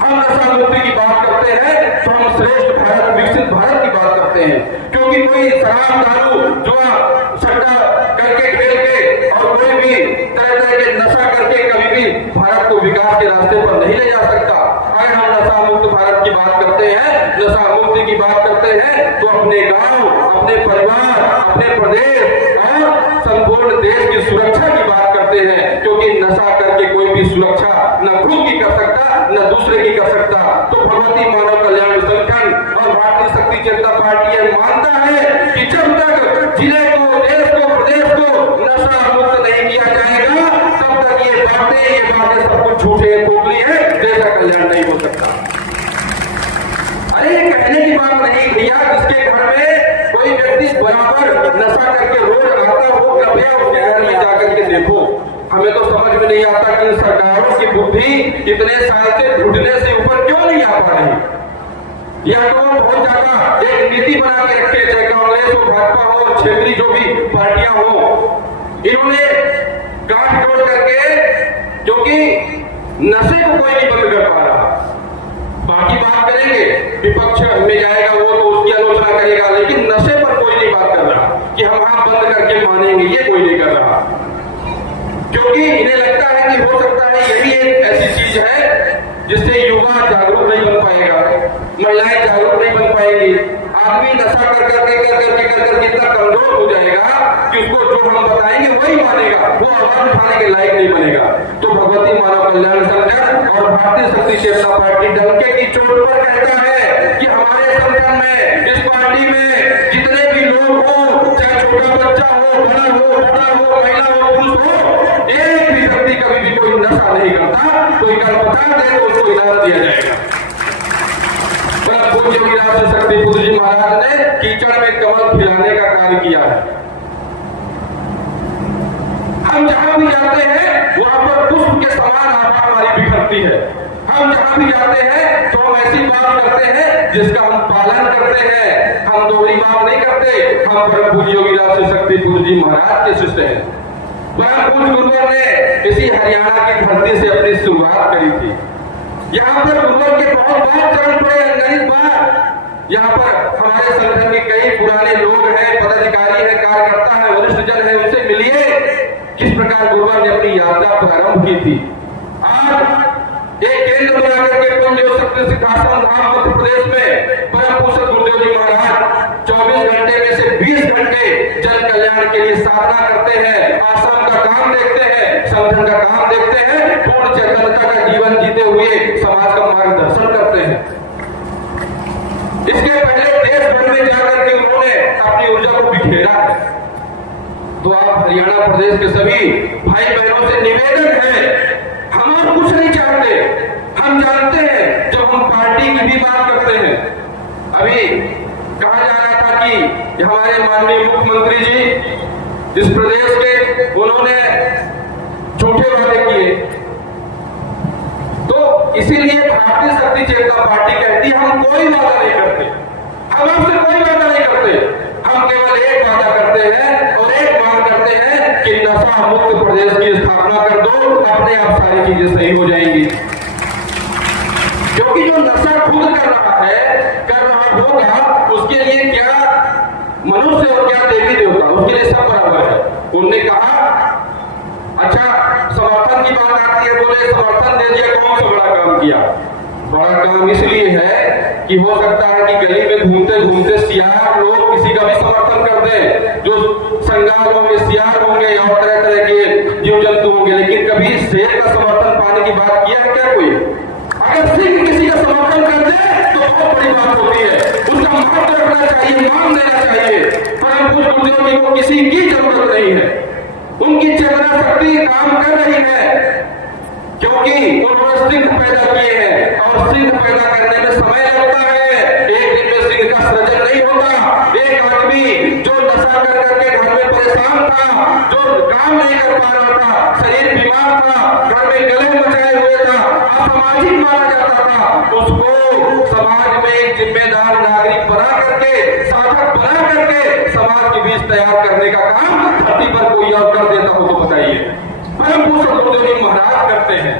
हम नशा मुक्ति की बात करते हैं तो हम श्रेष्ठ भारत, विकसित भारत की बात करते हैं, क्योंकि कोई शराब, दारू, जुआ, सट्टा करके खेल के और कोई भी तरह तरह के नशा करके कभी भी भारत को विकास के रास्ते पर नहीं ले जा सकता। अगर हम नशा मुक्त भारत की बात करते हैं, नशा मुक्ति की बात करते हैं, तो अपने गांव, अपने परिवार, अपने प्रदेश और संपूर्ण देश की सुरक्षा की बात करते हैं, क्योंकि नशा करके कोई भी सुरक्षा न खुद की कर सकता न दूसरे की कर सकता। तो भगवती मानव कल्याण संगठन और भारतीय शक्ति जनता पार्टी यह मानता है कि जब तक जिले को, देश को, प्रदेश को नशा मुक्त नहीं किया जाएगा, तब तक ये बातें सब कुछ झूठे, खोखली है, देश का कल्याण नहीं हो सकता। अरे ये कहने की बात नहीं भैया, जिसके घर में कोई व्यक्ति बराबर नशा करके रोज आता हो, कृपया उसके घर में जाकर के देखो। हमें तो समझ में नहीं आता कि सरकारों की बुद्धि इतने साल से घुटने से ऊपर क्यों नहीं आ पा रही। या तो बहुत ज्यादा एक नीति बना के रखे, चाहे कांग्रेस हो, भाजपा हो, क्षेत्रीय जो भी पार्टियां हो, इन्होंने गांठ जोड़ करके, क्योंकि नशे को कोई नहीं बंद कर पा रहा। बाकी बात करेंगे, विपक्ष में जाएगा वो तो उसकी आलोचना करेगा, लेकिन नशे पर कोई नहीं बात कर रहा कि हम हाँ बंद करके मानेंगे, ये कोई नहीं कर रहा, क्योंकि इन्हें लगता है कि हो सकता है यही एक ऐसी चीज है जिससे युवा जागरूक नहीं बन पाएगा, महिलाएं जागरूक नहीं बन पाएंगी। आदमी नशा कर करके इतना कमजोर हो जाएगा कि उसको जो हम बताएंगे वही मानेगा, वो आवाज उठाने के लायक नहीं बनेगा। तो भगवती मानव कल्याण संगठन और भारतीय शक्ति जनता पार्टी डंके की चोट पर कहता है कि हमारे संगठन में, इस पार्टी में जितने भी लोग हो, चाहे छोटा बच्चा हो, बड़ा हो, महिला हो, पुरुष हो, एक भी व्यक्ति कभी भी कोई नशा नहीं करता, कोई कल बता दे तो उसको इनाम दिया जाएगा। पूज्य योगी राष्ट्र शक्ति पुत्र जी महाराज ने कीचड़ में कमल खिलाने का कार्य किया है। हम जहां भी जाते हैं वहां पर पुष्प के समान आभा हमारी बिखरती है। हम जहां भी जाते हैं तो हम ऐसी बात करते हैं जिसका हम पालन करते हैं, हम दोहरी बात नहीं करते। हम परम पूज्य योगी राष्ट्र शक्ति पुत्र जी महाराज के शिष्य हैं। परम पूज्य गुरुवर ने इसी हरियाणा की धरती से अपनी शुरुआत करी थी। यहाँ पर गुरुवर के बहुत चरण पड़े, अनगिनत बार। यहाँ पर हमारे संगठन के कई पुराने लोग हैं, पदाधिकारी हैं, कार्यकर्ता हैं, वरिष्ठ जन हैं, उनसे मिलिए किस प्रकार गुरुवर ने अपनी यात्रा प्रारंभ की थी। आज एक केंद्र बनाकर के पूज्य शक्ति सिद्धाश्रम धाम मध्य प्रदेश में परम पूज्य गुरुदेव जी महाराज 24 घंटे में से 20 घंटे जन कल्याण के लिए साधना करते हैं, आश्रम का काम देखते हैं, संगठन का काम देखते हैं, पूर्ण चेतनता का जीवन जीते हुए समाज का मार्गदर्शन करते हैं। इसके पहले देश भर में जाकर के उन्होंने अपनी ऊर्जा को बिखेरा है। तो आप हरियाणा प्रदेश के सभी भाई बहनों से निवेदन है, हम और कुछ नहीं चाहते। हम जानते हैं जब हम पार्टी की भी बात करते हैं, अभी कहा जा रहा था कि हमारे माननीय मुख्यमंत्री जी इस प्रदेश के, उन्होंने झूठे वादे किए। तो इसीलिए भारतीय शक्ति जनता पार्टी कहती है हम कोई वादा नहीं करते, हम आपसे कोई वादा नहीं करते। हम केवल एक वादा करते हैं और एक मांग करते हैं कि नशा मुक्त प्रदेश की स्थापना कर दो, अपने आप सारी चीजें सही हो जाएंगी। क्योंकि जो नशा खुद कर रहा होगा, उसके लिए क्या मनुष्य और क्या देवी देवता, उसके लिए सब बराबर है। उन्होंने कहा, अच्छा समर्थन की बात आती है, बोले समर्थन दे दिया, कौन सा बड़ा काम किया? बड़ा काम इसलिए है कि हो सकता है कि गली में घूमते घूमते सियार लोग किसी का भी समर्थन कर दें, जो संगाल होंगे, सियार होंगे और तरह तरह के जीव जंतु होंगे, लेकिन कभी शेर का समर्थन पाने की बात किया है क्या कोई? अगर सिंह किसी का समर्थन कर दे तो बहुत बड़ी बात होती है, उसका महत्व रखना चाहिए, मान देना चाहिए। परम पूज्य गुरुदेव जी को किसी की जरूरत नहीं है, उनकी चेतना शक्ति काम कर रही है, क्योंकि उन्होंने सिंह पैदा किए हैं और सिंह पैदा करने में समय लगता है। एक दिन में सिंह का सृजन नहीं होता। एक आदमी जो नशा कर करके घर में परेशान था, जो काम नहीं कर पा रहा था, शरीर बीमार था, में गले मचाए हुए था, असामाजिक माना जाता था, उसको समाज में एक जिम्मेदार नागरिक बना करके, साधक बना करके समाज के बीच तैयार करने का काम धरती पर कोई और कर देता हो तो बताइए। परम पूज्य सदगुरुदेव जी महाराज करते हैं।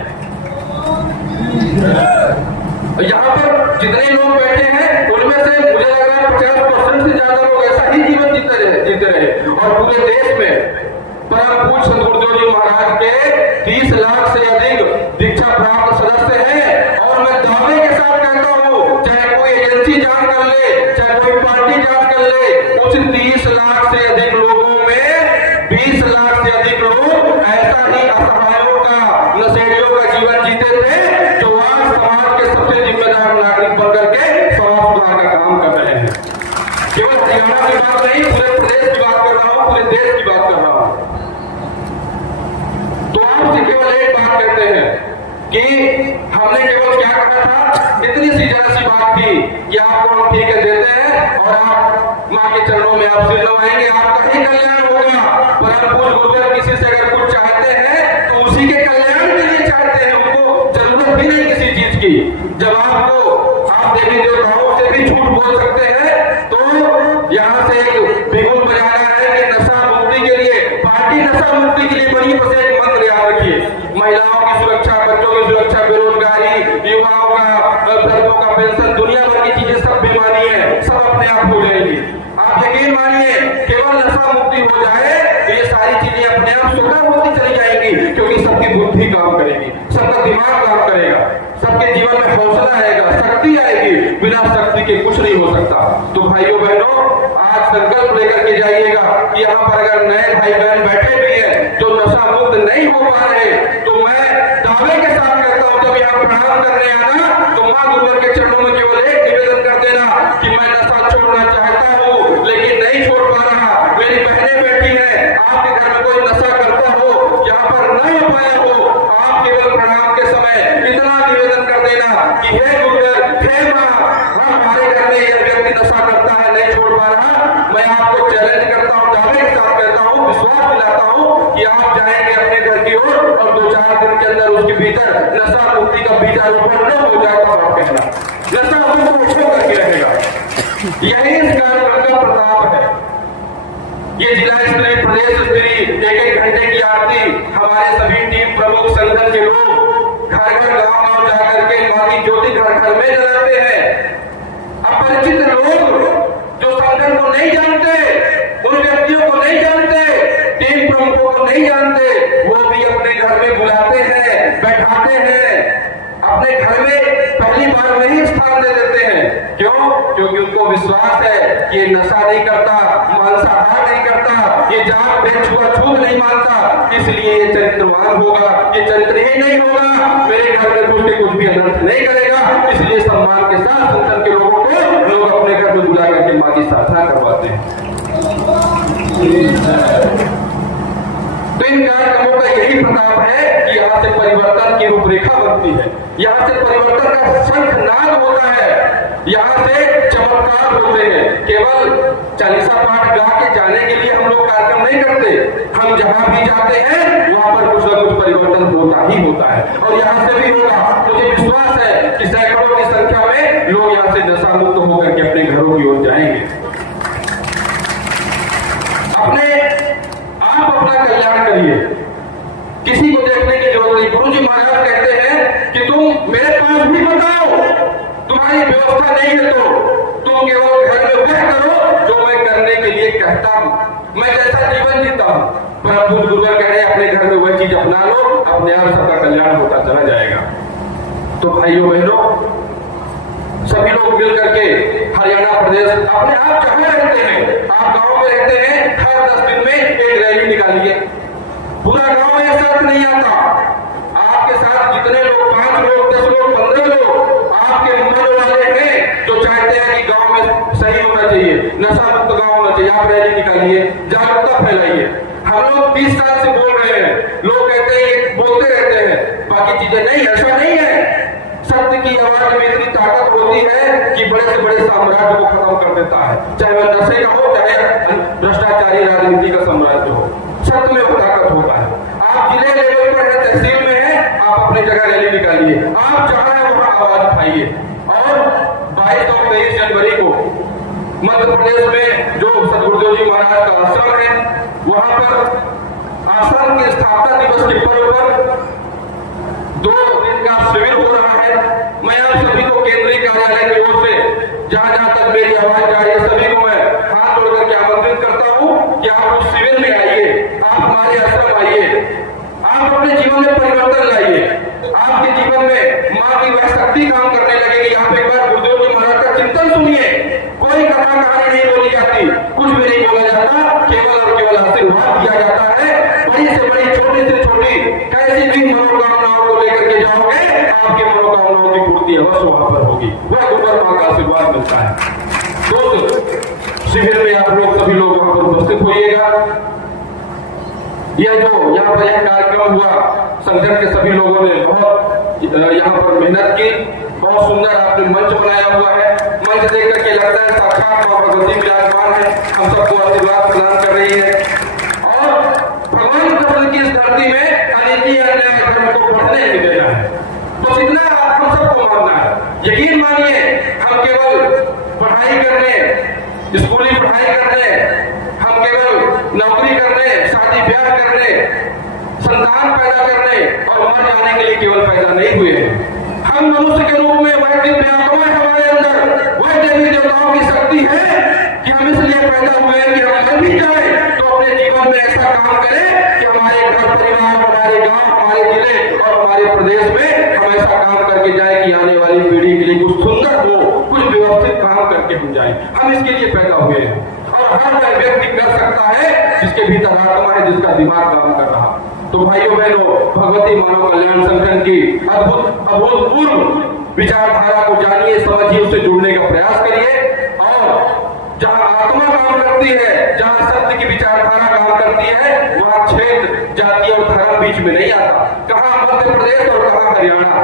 यहाँ पर जितने लोग बैठे हैं उनमें से मुझे लग रहा है 50% से ज्यादा लोग ऐसा ही जीवन जीते रहे और पूरे देश में परम पूज्य सदगुरुदेव जी महाराज के 30 लाख से अधिक दीक्षा प्राप्त सदस्य हैं। और मैं दावे के साथ कहता हूँ, चाहे कोई एजेंसी जांच कर ले, चाहे कोई पार्टी जांच कर ले, उस 30 लाख से अधिक लोगों में 20 लाख से अधिक लोग ऐसा ही असहायों का, नशेड़ियों का जीवन जीते थे, जो आज समाज के सबसे जिम्मेदार नागरिक बनकर के समाज सुधार का काम कर रहे हैं। केवल हरियाणा की बात नहीं, पूरे प्रदेश की बात कर रहा हूँ, पूरे देश की बात कर रहा हूँ। तो आपसे केवल एक बात कहते हैं कि हमने केवल क्या कहा था, इतनी सी जरा सी बात थी कि आपको हम ठीक है देते हैं और आप माँ के चरणों में आप सिर नवाएंगे, आपका ही कल्याण होगा। परम पूज्य गुरुदेव किसी से अगर कुछ चाहते हैं तो उसी के कल्याण के लिए चाहते हैं, उनको जरूरत ही नहीं किसी चीज की। जब आप देवी देवताओं से भी झूठ बोल सकते हैं तो यहाँ से एक बिगुल बजाना है कि नशा मुक्ति के लिए, पार्टी नशा मुक्ति के लिए बनी, बस एक मंत्र याद रखिए, महिलाओं की सुरक्षा, बच्चों की सुरक्षा, बेरोजगारी, युवाओं का, वृद्धों का पेंशन, दुनिया भर की चीजें सब बेमानी है, सब अपने आप हो जाएंगी। आप यकीन मानिए, केवल नशा मुक्ति हो जाए तो ये सारी चीजें अपने आप स्वतः होती चली जाएंगी, क्योंकि सबकी बुद्धि काम करेगी, सबका दिमाग काम करेगा, सबके जीवन में हौसला आएगा, शक्ति आएगी। बिना शक्ति के कुछ नहीं हो सकता। तो भाइयों बहनों, आज संकल्प लेकर के जाइएगा कि यहाँ पर अगर नए भाई बहन बैठे भी हैं जो नशा मुक्त नहीं हो पा रहे, तो मैं दावे के साथ कहता हूँ, जब यहाँ प्रणाम करने आना तो माँ दुर्गा के चरणों में केवल एक निवेदन कर देना कि मैं नशा छोड़ना चाहता हूँ लेकिन नहीं छोड़ पा रहा। मेरी बहनें बैठी हैं, आपके घर में कोई नशा करता हो, यहाँ पर न हो पाया हो, आप केवल प्रणाम के समय इतना निवेदन कर देना कि हे गुरुदेव, हे माँ, हमारे घर में यह व्यक्ति नशा करता है, नहीं छोड़ पा रहा। मैं आपको चैलेंज करता हूँ, दावे के साथ कहता हूँ, विश्वास दिलाता हूँ कि आप जाएंगे अपने घर की ओर और 2-4 दिन के अंदर उसके भीतर नशा मुक्ति का बीजारोपण न हो जाए तो आप कहना, नशा मुक्त करके रहेगा। यही इस कार्यक्रम का प्रताप है। ये जिला स्तरीय, प्रदेश स्तरीय 1-1 घंटे की आरती हमारे सभी टीम प्रमुख संगठन के लोग घर घर गांव जाकर के माँ की ज्योति घर घर में जलाते हैं। अपरिचित लोग जो संगठन को नहीं जानते, उन व्यक्तियों को नहीं जानते, टीम प्रमुखों को नहीं जानते, वो भी अपने घर में बुलाते हैं, बैठाते हैं, अपने घर में पहली बार वही स्थान दे देते हैं। क्यों? क्योंकि उनको विश्वास है कि ये नशा नहीं करता, मांसाहार नहीं करता, ये जात भेद छुआछूत नहीं मानता, इसलिए ये चरित्रवान होगा, ये चरित्रहीन नहीं होगा, मेरे घर में घुस के कुछ भी अनर्थ नहीं करेगा। इसलिए सम्मान के साथ संगठन के लोगों को लोग अपने घर में बुला करके माँ की साधना करवाते हैं। तो इन कार्यक्रमों का यही प्रताप है कि यहाँ से परिवर्तन की रूपरेखा बनती है, यहाँ से परिवर्तन का शंखनाद होता है, यहाँ से चमत्कार होते हैं। केवल चालीसा पाठ गा के जाने के लिए हम लोग कार्यक्रम नहीं करते, हम जहाँ भी जाते हैं वहाँ पर कुछ न कुछ परिवर्तन होता ही होता है और यहाँ से भी होगा। मुझे विश्वास है कि सैकड़ों की संख्या में लोग यहाँ से नशा मुक्त होकर के अपने घरों की ओर जाएंगे। आप अपना कल्याण करिए, किसी को देखने की जरूरत नहीं। गुरु जी महाराज कहते हैं कि तुम मेरे पास भी बताओ, तुम्हारी व्यवस्था नहीं है तो तुम केवल घर में वह करो जो मैं करने के लिए कहता हूं, मैं जैसा जीवन जीता हूं। पर गुरुवर कह रहे हैं अपने घर में वह चीज अपना लो, अपने आप सबका कल्याण होता चला जाएगा। तो भाइयों बहनों, सभी लोग मिल करके हरियाणा प्रदेश अपने आप जहां रहते हैं, आप गांव में रहते हैं, हर 10 दिन में एक रैली निकालिए। पूरा गांव एक साथ नहीं आता, आपके साथ जितने लोग 5 लोग 10 लोग 15 लोग आपके मन वाले हैं जो चाहते हैं कि गांव में सही होना चाहिए, नशा मुक्त गांव होना चाहिए, आप रैली निकालिए, जागरूकता फैलाइए। हम लोग 30 साल से बोल रहे हैं, लोग कहते हैं ये बोलते रहते हैं, बाकी चीजें नहीं, ऐसा नहीं है। सत्य की आवाज में इतनी ताकत होती है कि बड़े से बड़े साम्राज्य को खत्म कर देता है, चाहे वह नशे का हो, चाहे भ्रष्टाचारी राजनीति का साम्राज्य हो। सत्य में वो ताकत होता है। आप जिले लेवल पर है, तहसील में है, एक जगह रैली निकालिए, आप जहां है वहां आवाज उठाइए। और 22 और 23 जनवरी को मध्य प्रदेश में जो सदगुरुदेव जी महाराज का आश्रम है, वहां पर आश्रम के स्थापना दिवस के पर्व पर 2 दिन का शिविर हो रहा है। मैं आप सभी को केंद्रीय कार्यालय की ओर से जहां जहां तक मेरी आवाज जा रही है, सभी को मैं हाथ जोड़ करके आमंत्रित करता हूं कि आप उस शिविर में आइए, आप हमारे आश्रम आइए, आप अपने जीवन में परिवर्तन लाइए, आपके जीवन में मां की वह शक्ति काम करने लगेगी। आप एक बार गुरुदेव जी महाराज का चिंतन सुनिए, कोई कथा कहानी नहीं बोली जाती, कुछ भी नहीं बोला जाता, केवल और केवल आशीर्वाद दिया जाता है। बड़ी से बड़ी, छोटी से छोटी, कैसी भी मनोकामनाओं को लेकर के जाओगे, आपकी मनोकामनाओं की पूर्ति अवश्य वहां पर होगी, वह ऊपर मां का आशीर्वाद मिलता है। दोस्तों, शिविर में आप लोग सभी लोग वहां पर उपस्थित होइएगा। यह जो यहाँ पर यह कार्यक्रम हुआ, संगठन के सभी लोगों ने बहुत यहाँ पर मेहनत की, बहुत सुंदर आपने मंच बनाया हुआ है। मंच देख करके लगता है साक्षात मां भगवती विराजमान है, हम सबको आशीर्वाद प्रदान कर रही है। और भगवान कृष्ण की इस धरती में अनेकी अन्याय धर्म को बढ़ने नहीं देना है, तो इतना हम सबको मानना है। यकीन मानिए, हम केवल पढ़ाई करने, स्कूली पढ़ाई करने, हम केवल नौकरी करने, शादी ब्याह करने, संतान पैदा करने और मर जाने के लिए केवल पैदा नहीं हुए हैं। हम मनुष्य के रूप में वह दिव्य आत्मा है हमारे अंदर, वह देवी देवताओं की शक्ति है कि हम इसलिए पैदा हुए हैं कि हम मर भी जाए तो अपने जीवन में ऐसा काम करें कि हमारे घर परिवार, हमारे गांव, हमारे जिले और हमारे प्रदेश में हम ऐसा काम करके जाए कि आने वाली पीढ़ी के लिए कुछ सुंदर हो, कुछ व्यवस्थित काम करके हम जाए। हम इसके लिए पैदा हुए हैं और हर वह व्यक्ति कर सकता है जिसके भीतर आत्मा है, जिसका दिमाग काम कर रहा। तो भाइयों बहनों, भगवती मानव कल्याण संगठन की अद्भुत अभूतपूर्व विचारधारा को जानिए, समझिए, उससे जुड़ने का प्रयास करिए। और जहां आत्मा काम करती है, जहां सत्य की विचारधारा काम करती है, वहां क्षेत्र, जाति और धर्म बीच में नहीं आता। कहां मध्य प्रदेश और कहां हरियाणा,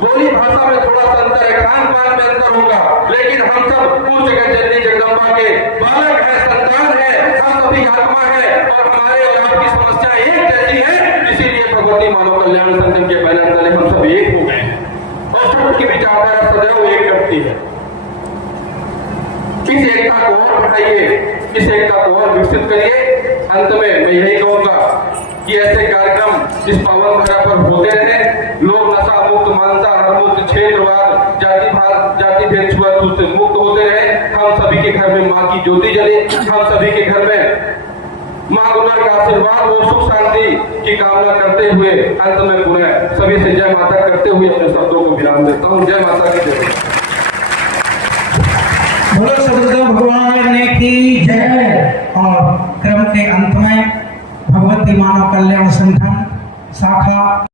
बोली भाषा में थोड़ा सा अंतर है, खान पान में अंतर होगा, लेकिन हम सब उस जगह जननी जगदम्बा के बालक है, संतान है, हम सभी आत्मा है और हमारे और आपकी समस्या एक जैसी है। इसीलिए भगवती मानव कल्याण संगठन के बैनर तले हम सब एक हो गए हैं और सबकी विचारधारा सदैव एक करती है। इस एकता को और बढ़ाइए, इस एकता को और विकसित करिए। अंत में मैं यही कहूंगा कि ऐसे कार्यक्रम इस पावन धरा पर होते रहे, लोग नशा मुक्त, मांसाहार मुक्त, क्षेत्रवाद, जाति भेद छुआछूत से मुक्त होते रहे। हम सभी के घर में मां की ज्योति जले, हम सभी के घर में मां दुर्गा का आशीर्वाद हो, सुख शांति की कामना करते हुए अंत में पुनः सभी से जय माता करते हुए अपने शब्दों को विराम देता हूँ। जय माता की जय। बोलो सदगुरु भगवान की जय। और क्रम के अंत में भगवती मानव कल्याण संगठन शाखा